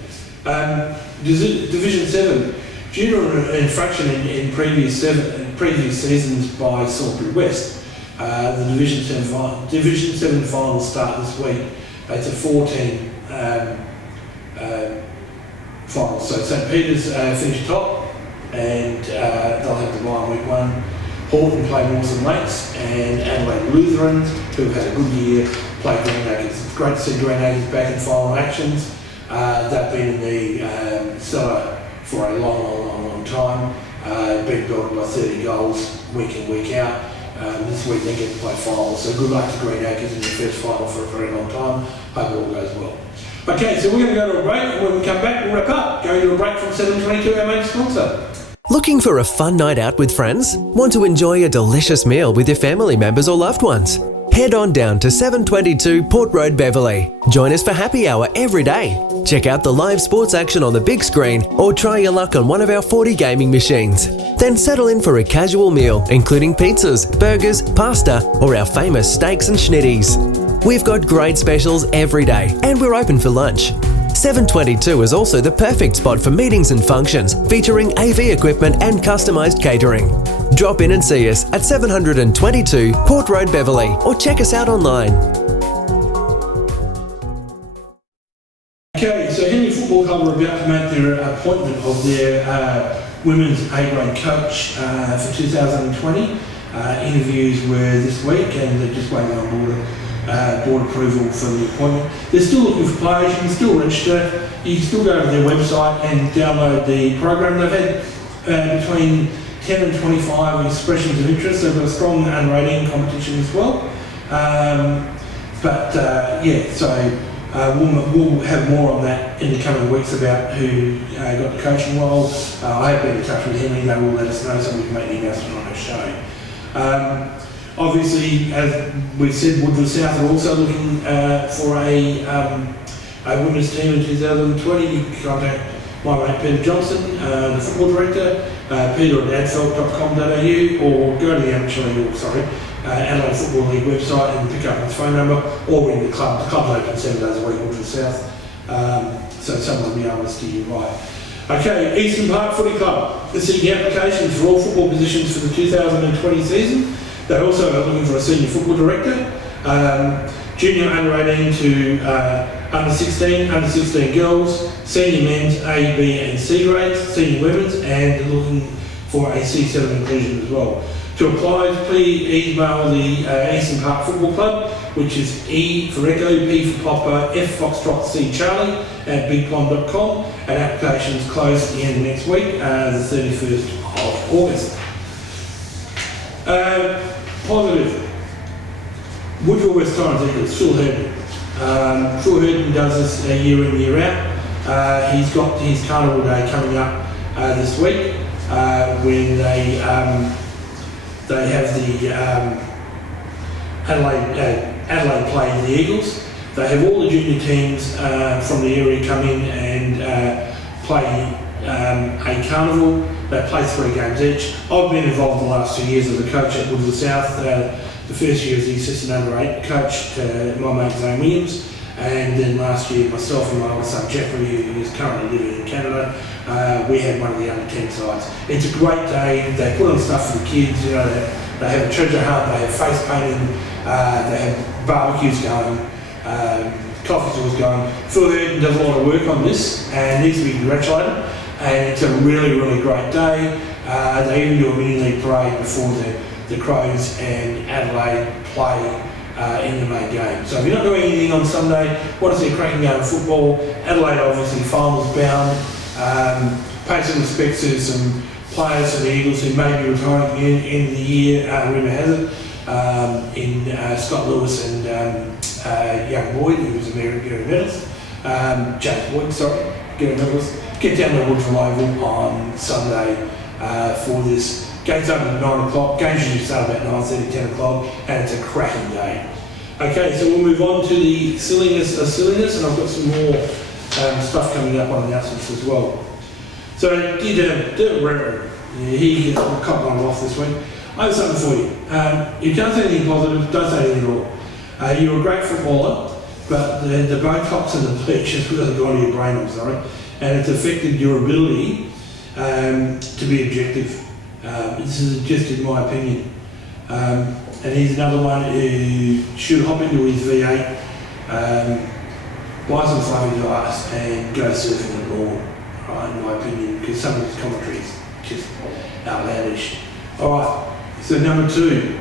Division 7, due to an infraction in previous seasons by Salisbury West, the Division 7 finals start this week. It's a 14 final. So St Peter's finished top and they'll have the bye in week 1. Horton play Mawson Lakes and Adelaide Lutherans, who have had a good year, play Greenacres. It's great to see Greenacres back in final actions. They've been in the cellar for a long time, been built by 30 goals week in, week out. This week they get to play finals, so good luck to Greenacres in their first final for a very long time. Hope it all goes well. Okay, so we're going to go to a break, and when we come back, we'll wrap up. Going to a break from 722, our main sponsor. Looking for a fun night out with friends? Want to enjoy a delicious meal with your family members or loved ones? Head on down to 722 Port Road, Beverley. Join us for happy hour every day. Check out the live sports action on the big screen or try your luck on one of our 40 gaming machines. Then settle in for a casual meal, including pizzas, burgers, pasta, or our famous steaks and schnitties. We've got great specials every day and we're open for lunch. 722 is also the perfect spot for meetings and functions, featuring AV equipment and customised catering. Drop in and see us at 722 Port Road, Beverley, or check us out online. Okay, so Henley Football Club are about to make their appointment of their women's A-grade coach for 2020. Interviews were this week and they're just waiting on board approval for the appointment. They're still looking for players. You can still register. You can still go to their website and download the program. They've had between 10 and 25 expressions of interest. They've got a strong under 18 competition as well. We'll have more on that in the coming weeks about who got the coaching role. I have been in touch with Henry. They will let us know so we can make the announcement on our show. Obviously, as we've said, Woodville South are also looking for a women's team in 2020. You can contact my mate Peter Johnson, the football director, peter@adfelt.com.au, or go to the Adelaide Football League website and pick up his phone number, or ring the club. The club's open 7 days a week, Woodville South, so someone will be able to steer you right. Okay, Eastern Park Footy Club. They're seeking applications for all football positions for the 2020 season. They're also looking for a senior football director, junior under 18 to under 16 girls, senior men's A, B and C grades, senior women's, and looking for a C7 inclusion as well. To apply, please email the Eastern Park Football Club, which is E for Echo, P for Papa, F Foxtrot, C Charlie at bigpond.com, and applications close at the end of next week, the 31st of August. Positive. Woodville West Torrens Eagles, Phil Herden. Phil Herden does this year in, year out. He's got his Carnival Day coming up this week when they have the Adelaide play the Eagles. They have all the junior teams from the area come in and play a carnival. They play 3 games each. I've been involved in the last 2 years as a coach at Woodville South. The first year as the assistant under 8 coach to my mate Zane Williams, and then last year myself and my older son Jeffrey, who is currently living in Canada, we had one of the under 10 sides. It's a great day. They put on stuff for the kids. You know, they have a treasure hunt. They have face painting. They have barbecues going. Coffee stores going. Phil Herden does a lot of work on this and needs to be congratulated. And it's a really, really great day. They even do a mini league parade before the Crows and Adelaide play in the main game. So if you're not doing anything on Sunday, want to see a cracking game of football, Adelaide obviously finals bound, pay some respects to some players for the Eagles who may be retiring at the end of the year, rumour has it, in Scott Lewis and young Boyd, who was a Gary medalist, James Boyd, sorry, Gary medalist. Get down to Woodville Oval on Sunday for this. Games open at 9 o'clock, games usually start about 9:30, 10 o'clock, and it's a cracking day. Okay, so we'll move on to the silliness of silliness, and I've got some more stuff coming up on announcements as well. So, Dirt Rare, he cut one off this week. I have something for you. You can't say anything positive, don't say anything at all. You're a great footballer, but the Botox and the bleach has really gone to your brain, I'm sorry, and it's affected your ability to be objective. This is just in my opinion. And here's another one who should hop into his V8, buy some fluffy glass and go surfing the lawn, right, in my opinion, because some of his commentary is just outlandish. Alright, so number 2.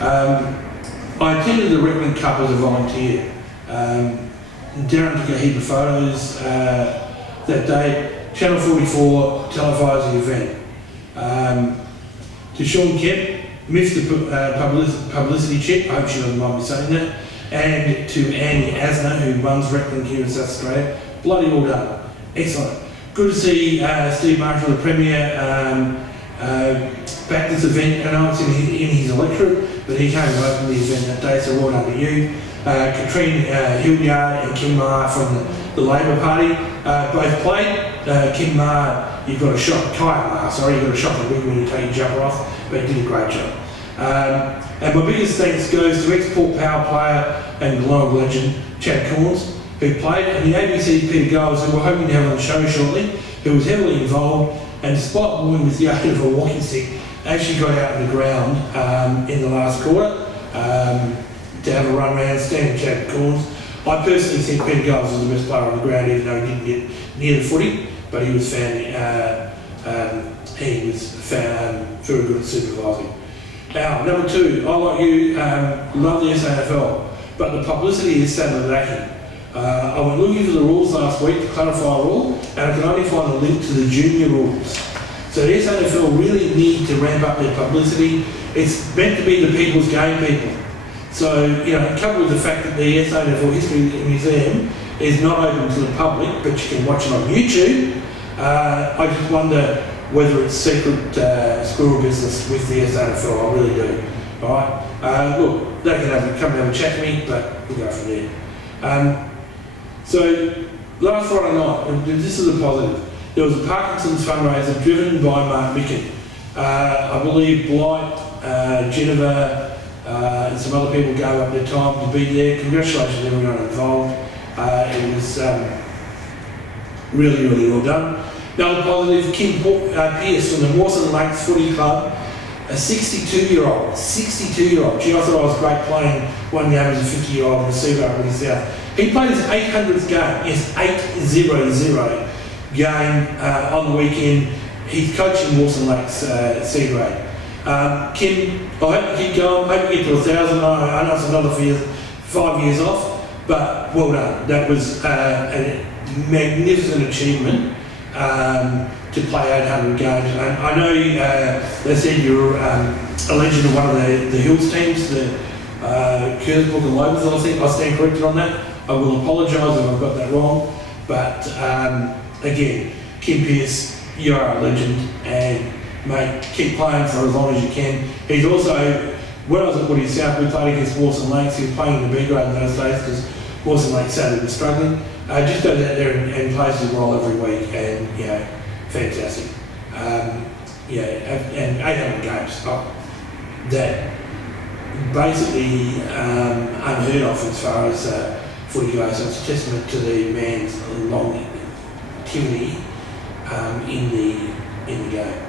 I attended the Reckland Cup as a volunteer. Darren took a heap of photos that day. Channel 44 televised the event. To Sean Kemp, Mr. Publicity Chick, I hope she doesn't mind me saying that, and to Andy Asner, who runs Reckland here in South Australia. Bloody well done. Excellent. Good to see Steve Marshall, the Premier, back this event. I know it's in his electorate, but he came and opened the event that day, so well done to you. Katrine Hildyard and Kim Maher from the Labor Party both played. Kim Maher, you've got a shot, Kaya Maher, sorry, you've got a shot at the wig when you take your jumper off, but you did a great job. And my biggest thanks goes to ex-Port Power player and Globe legend Chad Corns, who played, and the ABC's Peter Giles, who we're hoping to have on the show shortly, who was heavily involved, and despite walking with the aid of a walking stick, actually got out on the ground in the last quarter to have a run around, standing Chad Corns. I personally think Peter Giles was the best player on the ground, even though he didn't get near the footy, but he was found he was found very good at supervising. Now, number two, I like you, love the SANFL, but the publicity is sadly lacking. I went looking for the rules last week to clarify a rule, and I could only find a link to the junior rules. So the SANFL really need to ramp up their publicity. It's meant to be the people's game, people. So, you know, coupled with the fact that the SANFL History Museum is not open to the public, but you can watch it on YouTube, I just wonder whether it's secret squirrel business with the SANFL. I really do. All right. Look, they can come and have a chat to me, but we'll go from there. So last Friday night, and this is a positive. There was a Parkinson's fundraiser driven by Mark Micken. I believe Blight, Jennifer, and some other people gave up their time to be there. Congratulations to everyone involved. It was really, really well done. Another positive, Kim Pearce from the Mawson Lakes Footy Club, a 62-year-old. Gee, I thought I was great playing one game as a 50-year-old in the Seagull with his South. He played his 800th game, yes, 800 game on the weekend. He's coaching Mawson Lakes C grade. Kim, I hope you keep going. I hope you get to 1,000. I know it's another 5 years off, but well done. That was a magnificent achievement to play 800 games. And I know they said you're a legend of one of the Hills teams, the Kersbrook and Lobers, I think. I stand corrected on that. I will apologise if I've got that wrong. But again, Kim Pearce, you are a legend, and mate, keep playing for as long as you can. He's also, when I was at Woody South, we played against Mawson Lakes. He was playing in the B grade in those days because Mawson Lakes sadly was struggling. Just goes out there and plays his role every week, and you know, fantastic. And 800 games. That basically unheard of as far as footy goes. So it's a testament to the man's longevity in the game.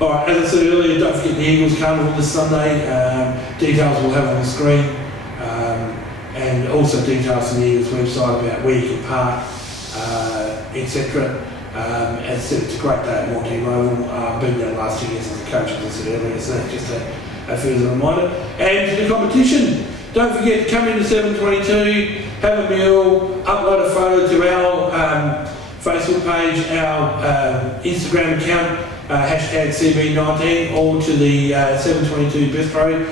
All right, as I said earlier, don't forget the Eagles Carnival this Sunday. Details we'll have on the screen, and also details from the Eagles website about where you can park, etc. As I said, it's a great day at Mortein Oval. I've been there the last 2 years as a coach, as I said earlier, so that's just a further reminder. And to the competition, don't forget to come into 722, have a meal, upload a photo to our Facebook page, our Instagram account, hashtag CB19, or to the 722 Bistro.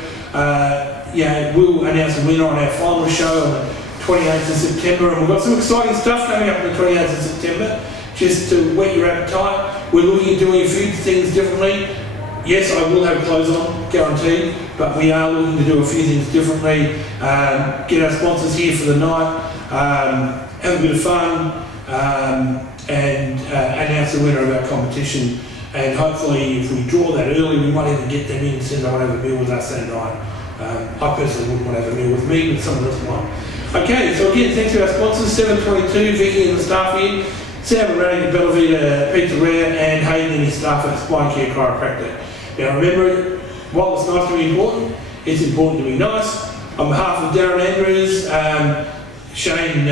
We'll announce a winner on our final show on the 28th of September, and we've got some exciting stuff coming up on the 28th of September, just to whet your appetite. We're looking at doing a few things differently. Yes, I will have clothes on, guaranteed, but we are looking to do a few things differently. Get our sponsors here for the night, have a bit of fun, and announce the winner of our competition. And hopefully, if we draw that early, we might even get them in, so they want to have a meal with us that night. I personally wouldn't want to have a meal with me, but someone else might. Okay, so again, thanks to our sponsors, 722, Vicky and the staff here, Sam Raddick at Bellavita Pizzeria, and Hayden and his staff at Spine Care Chiropractic. Now remember, while it's nice to be important, it's important to be nice. On behalf of Darren Andrews, Shane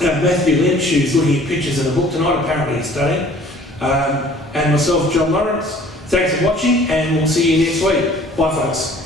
Matthew Lynch, who's looking at pictures in the book tonight, apparently he's studying, and myself, John Lawrence, thanks for watching, and we'll see you next week. Bye folks.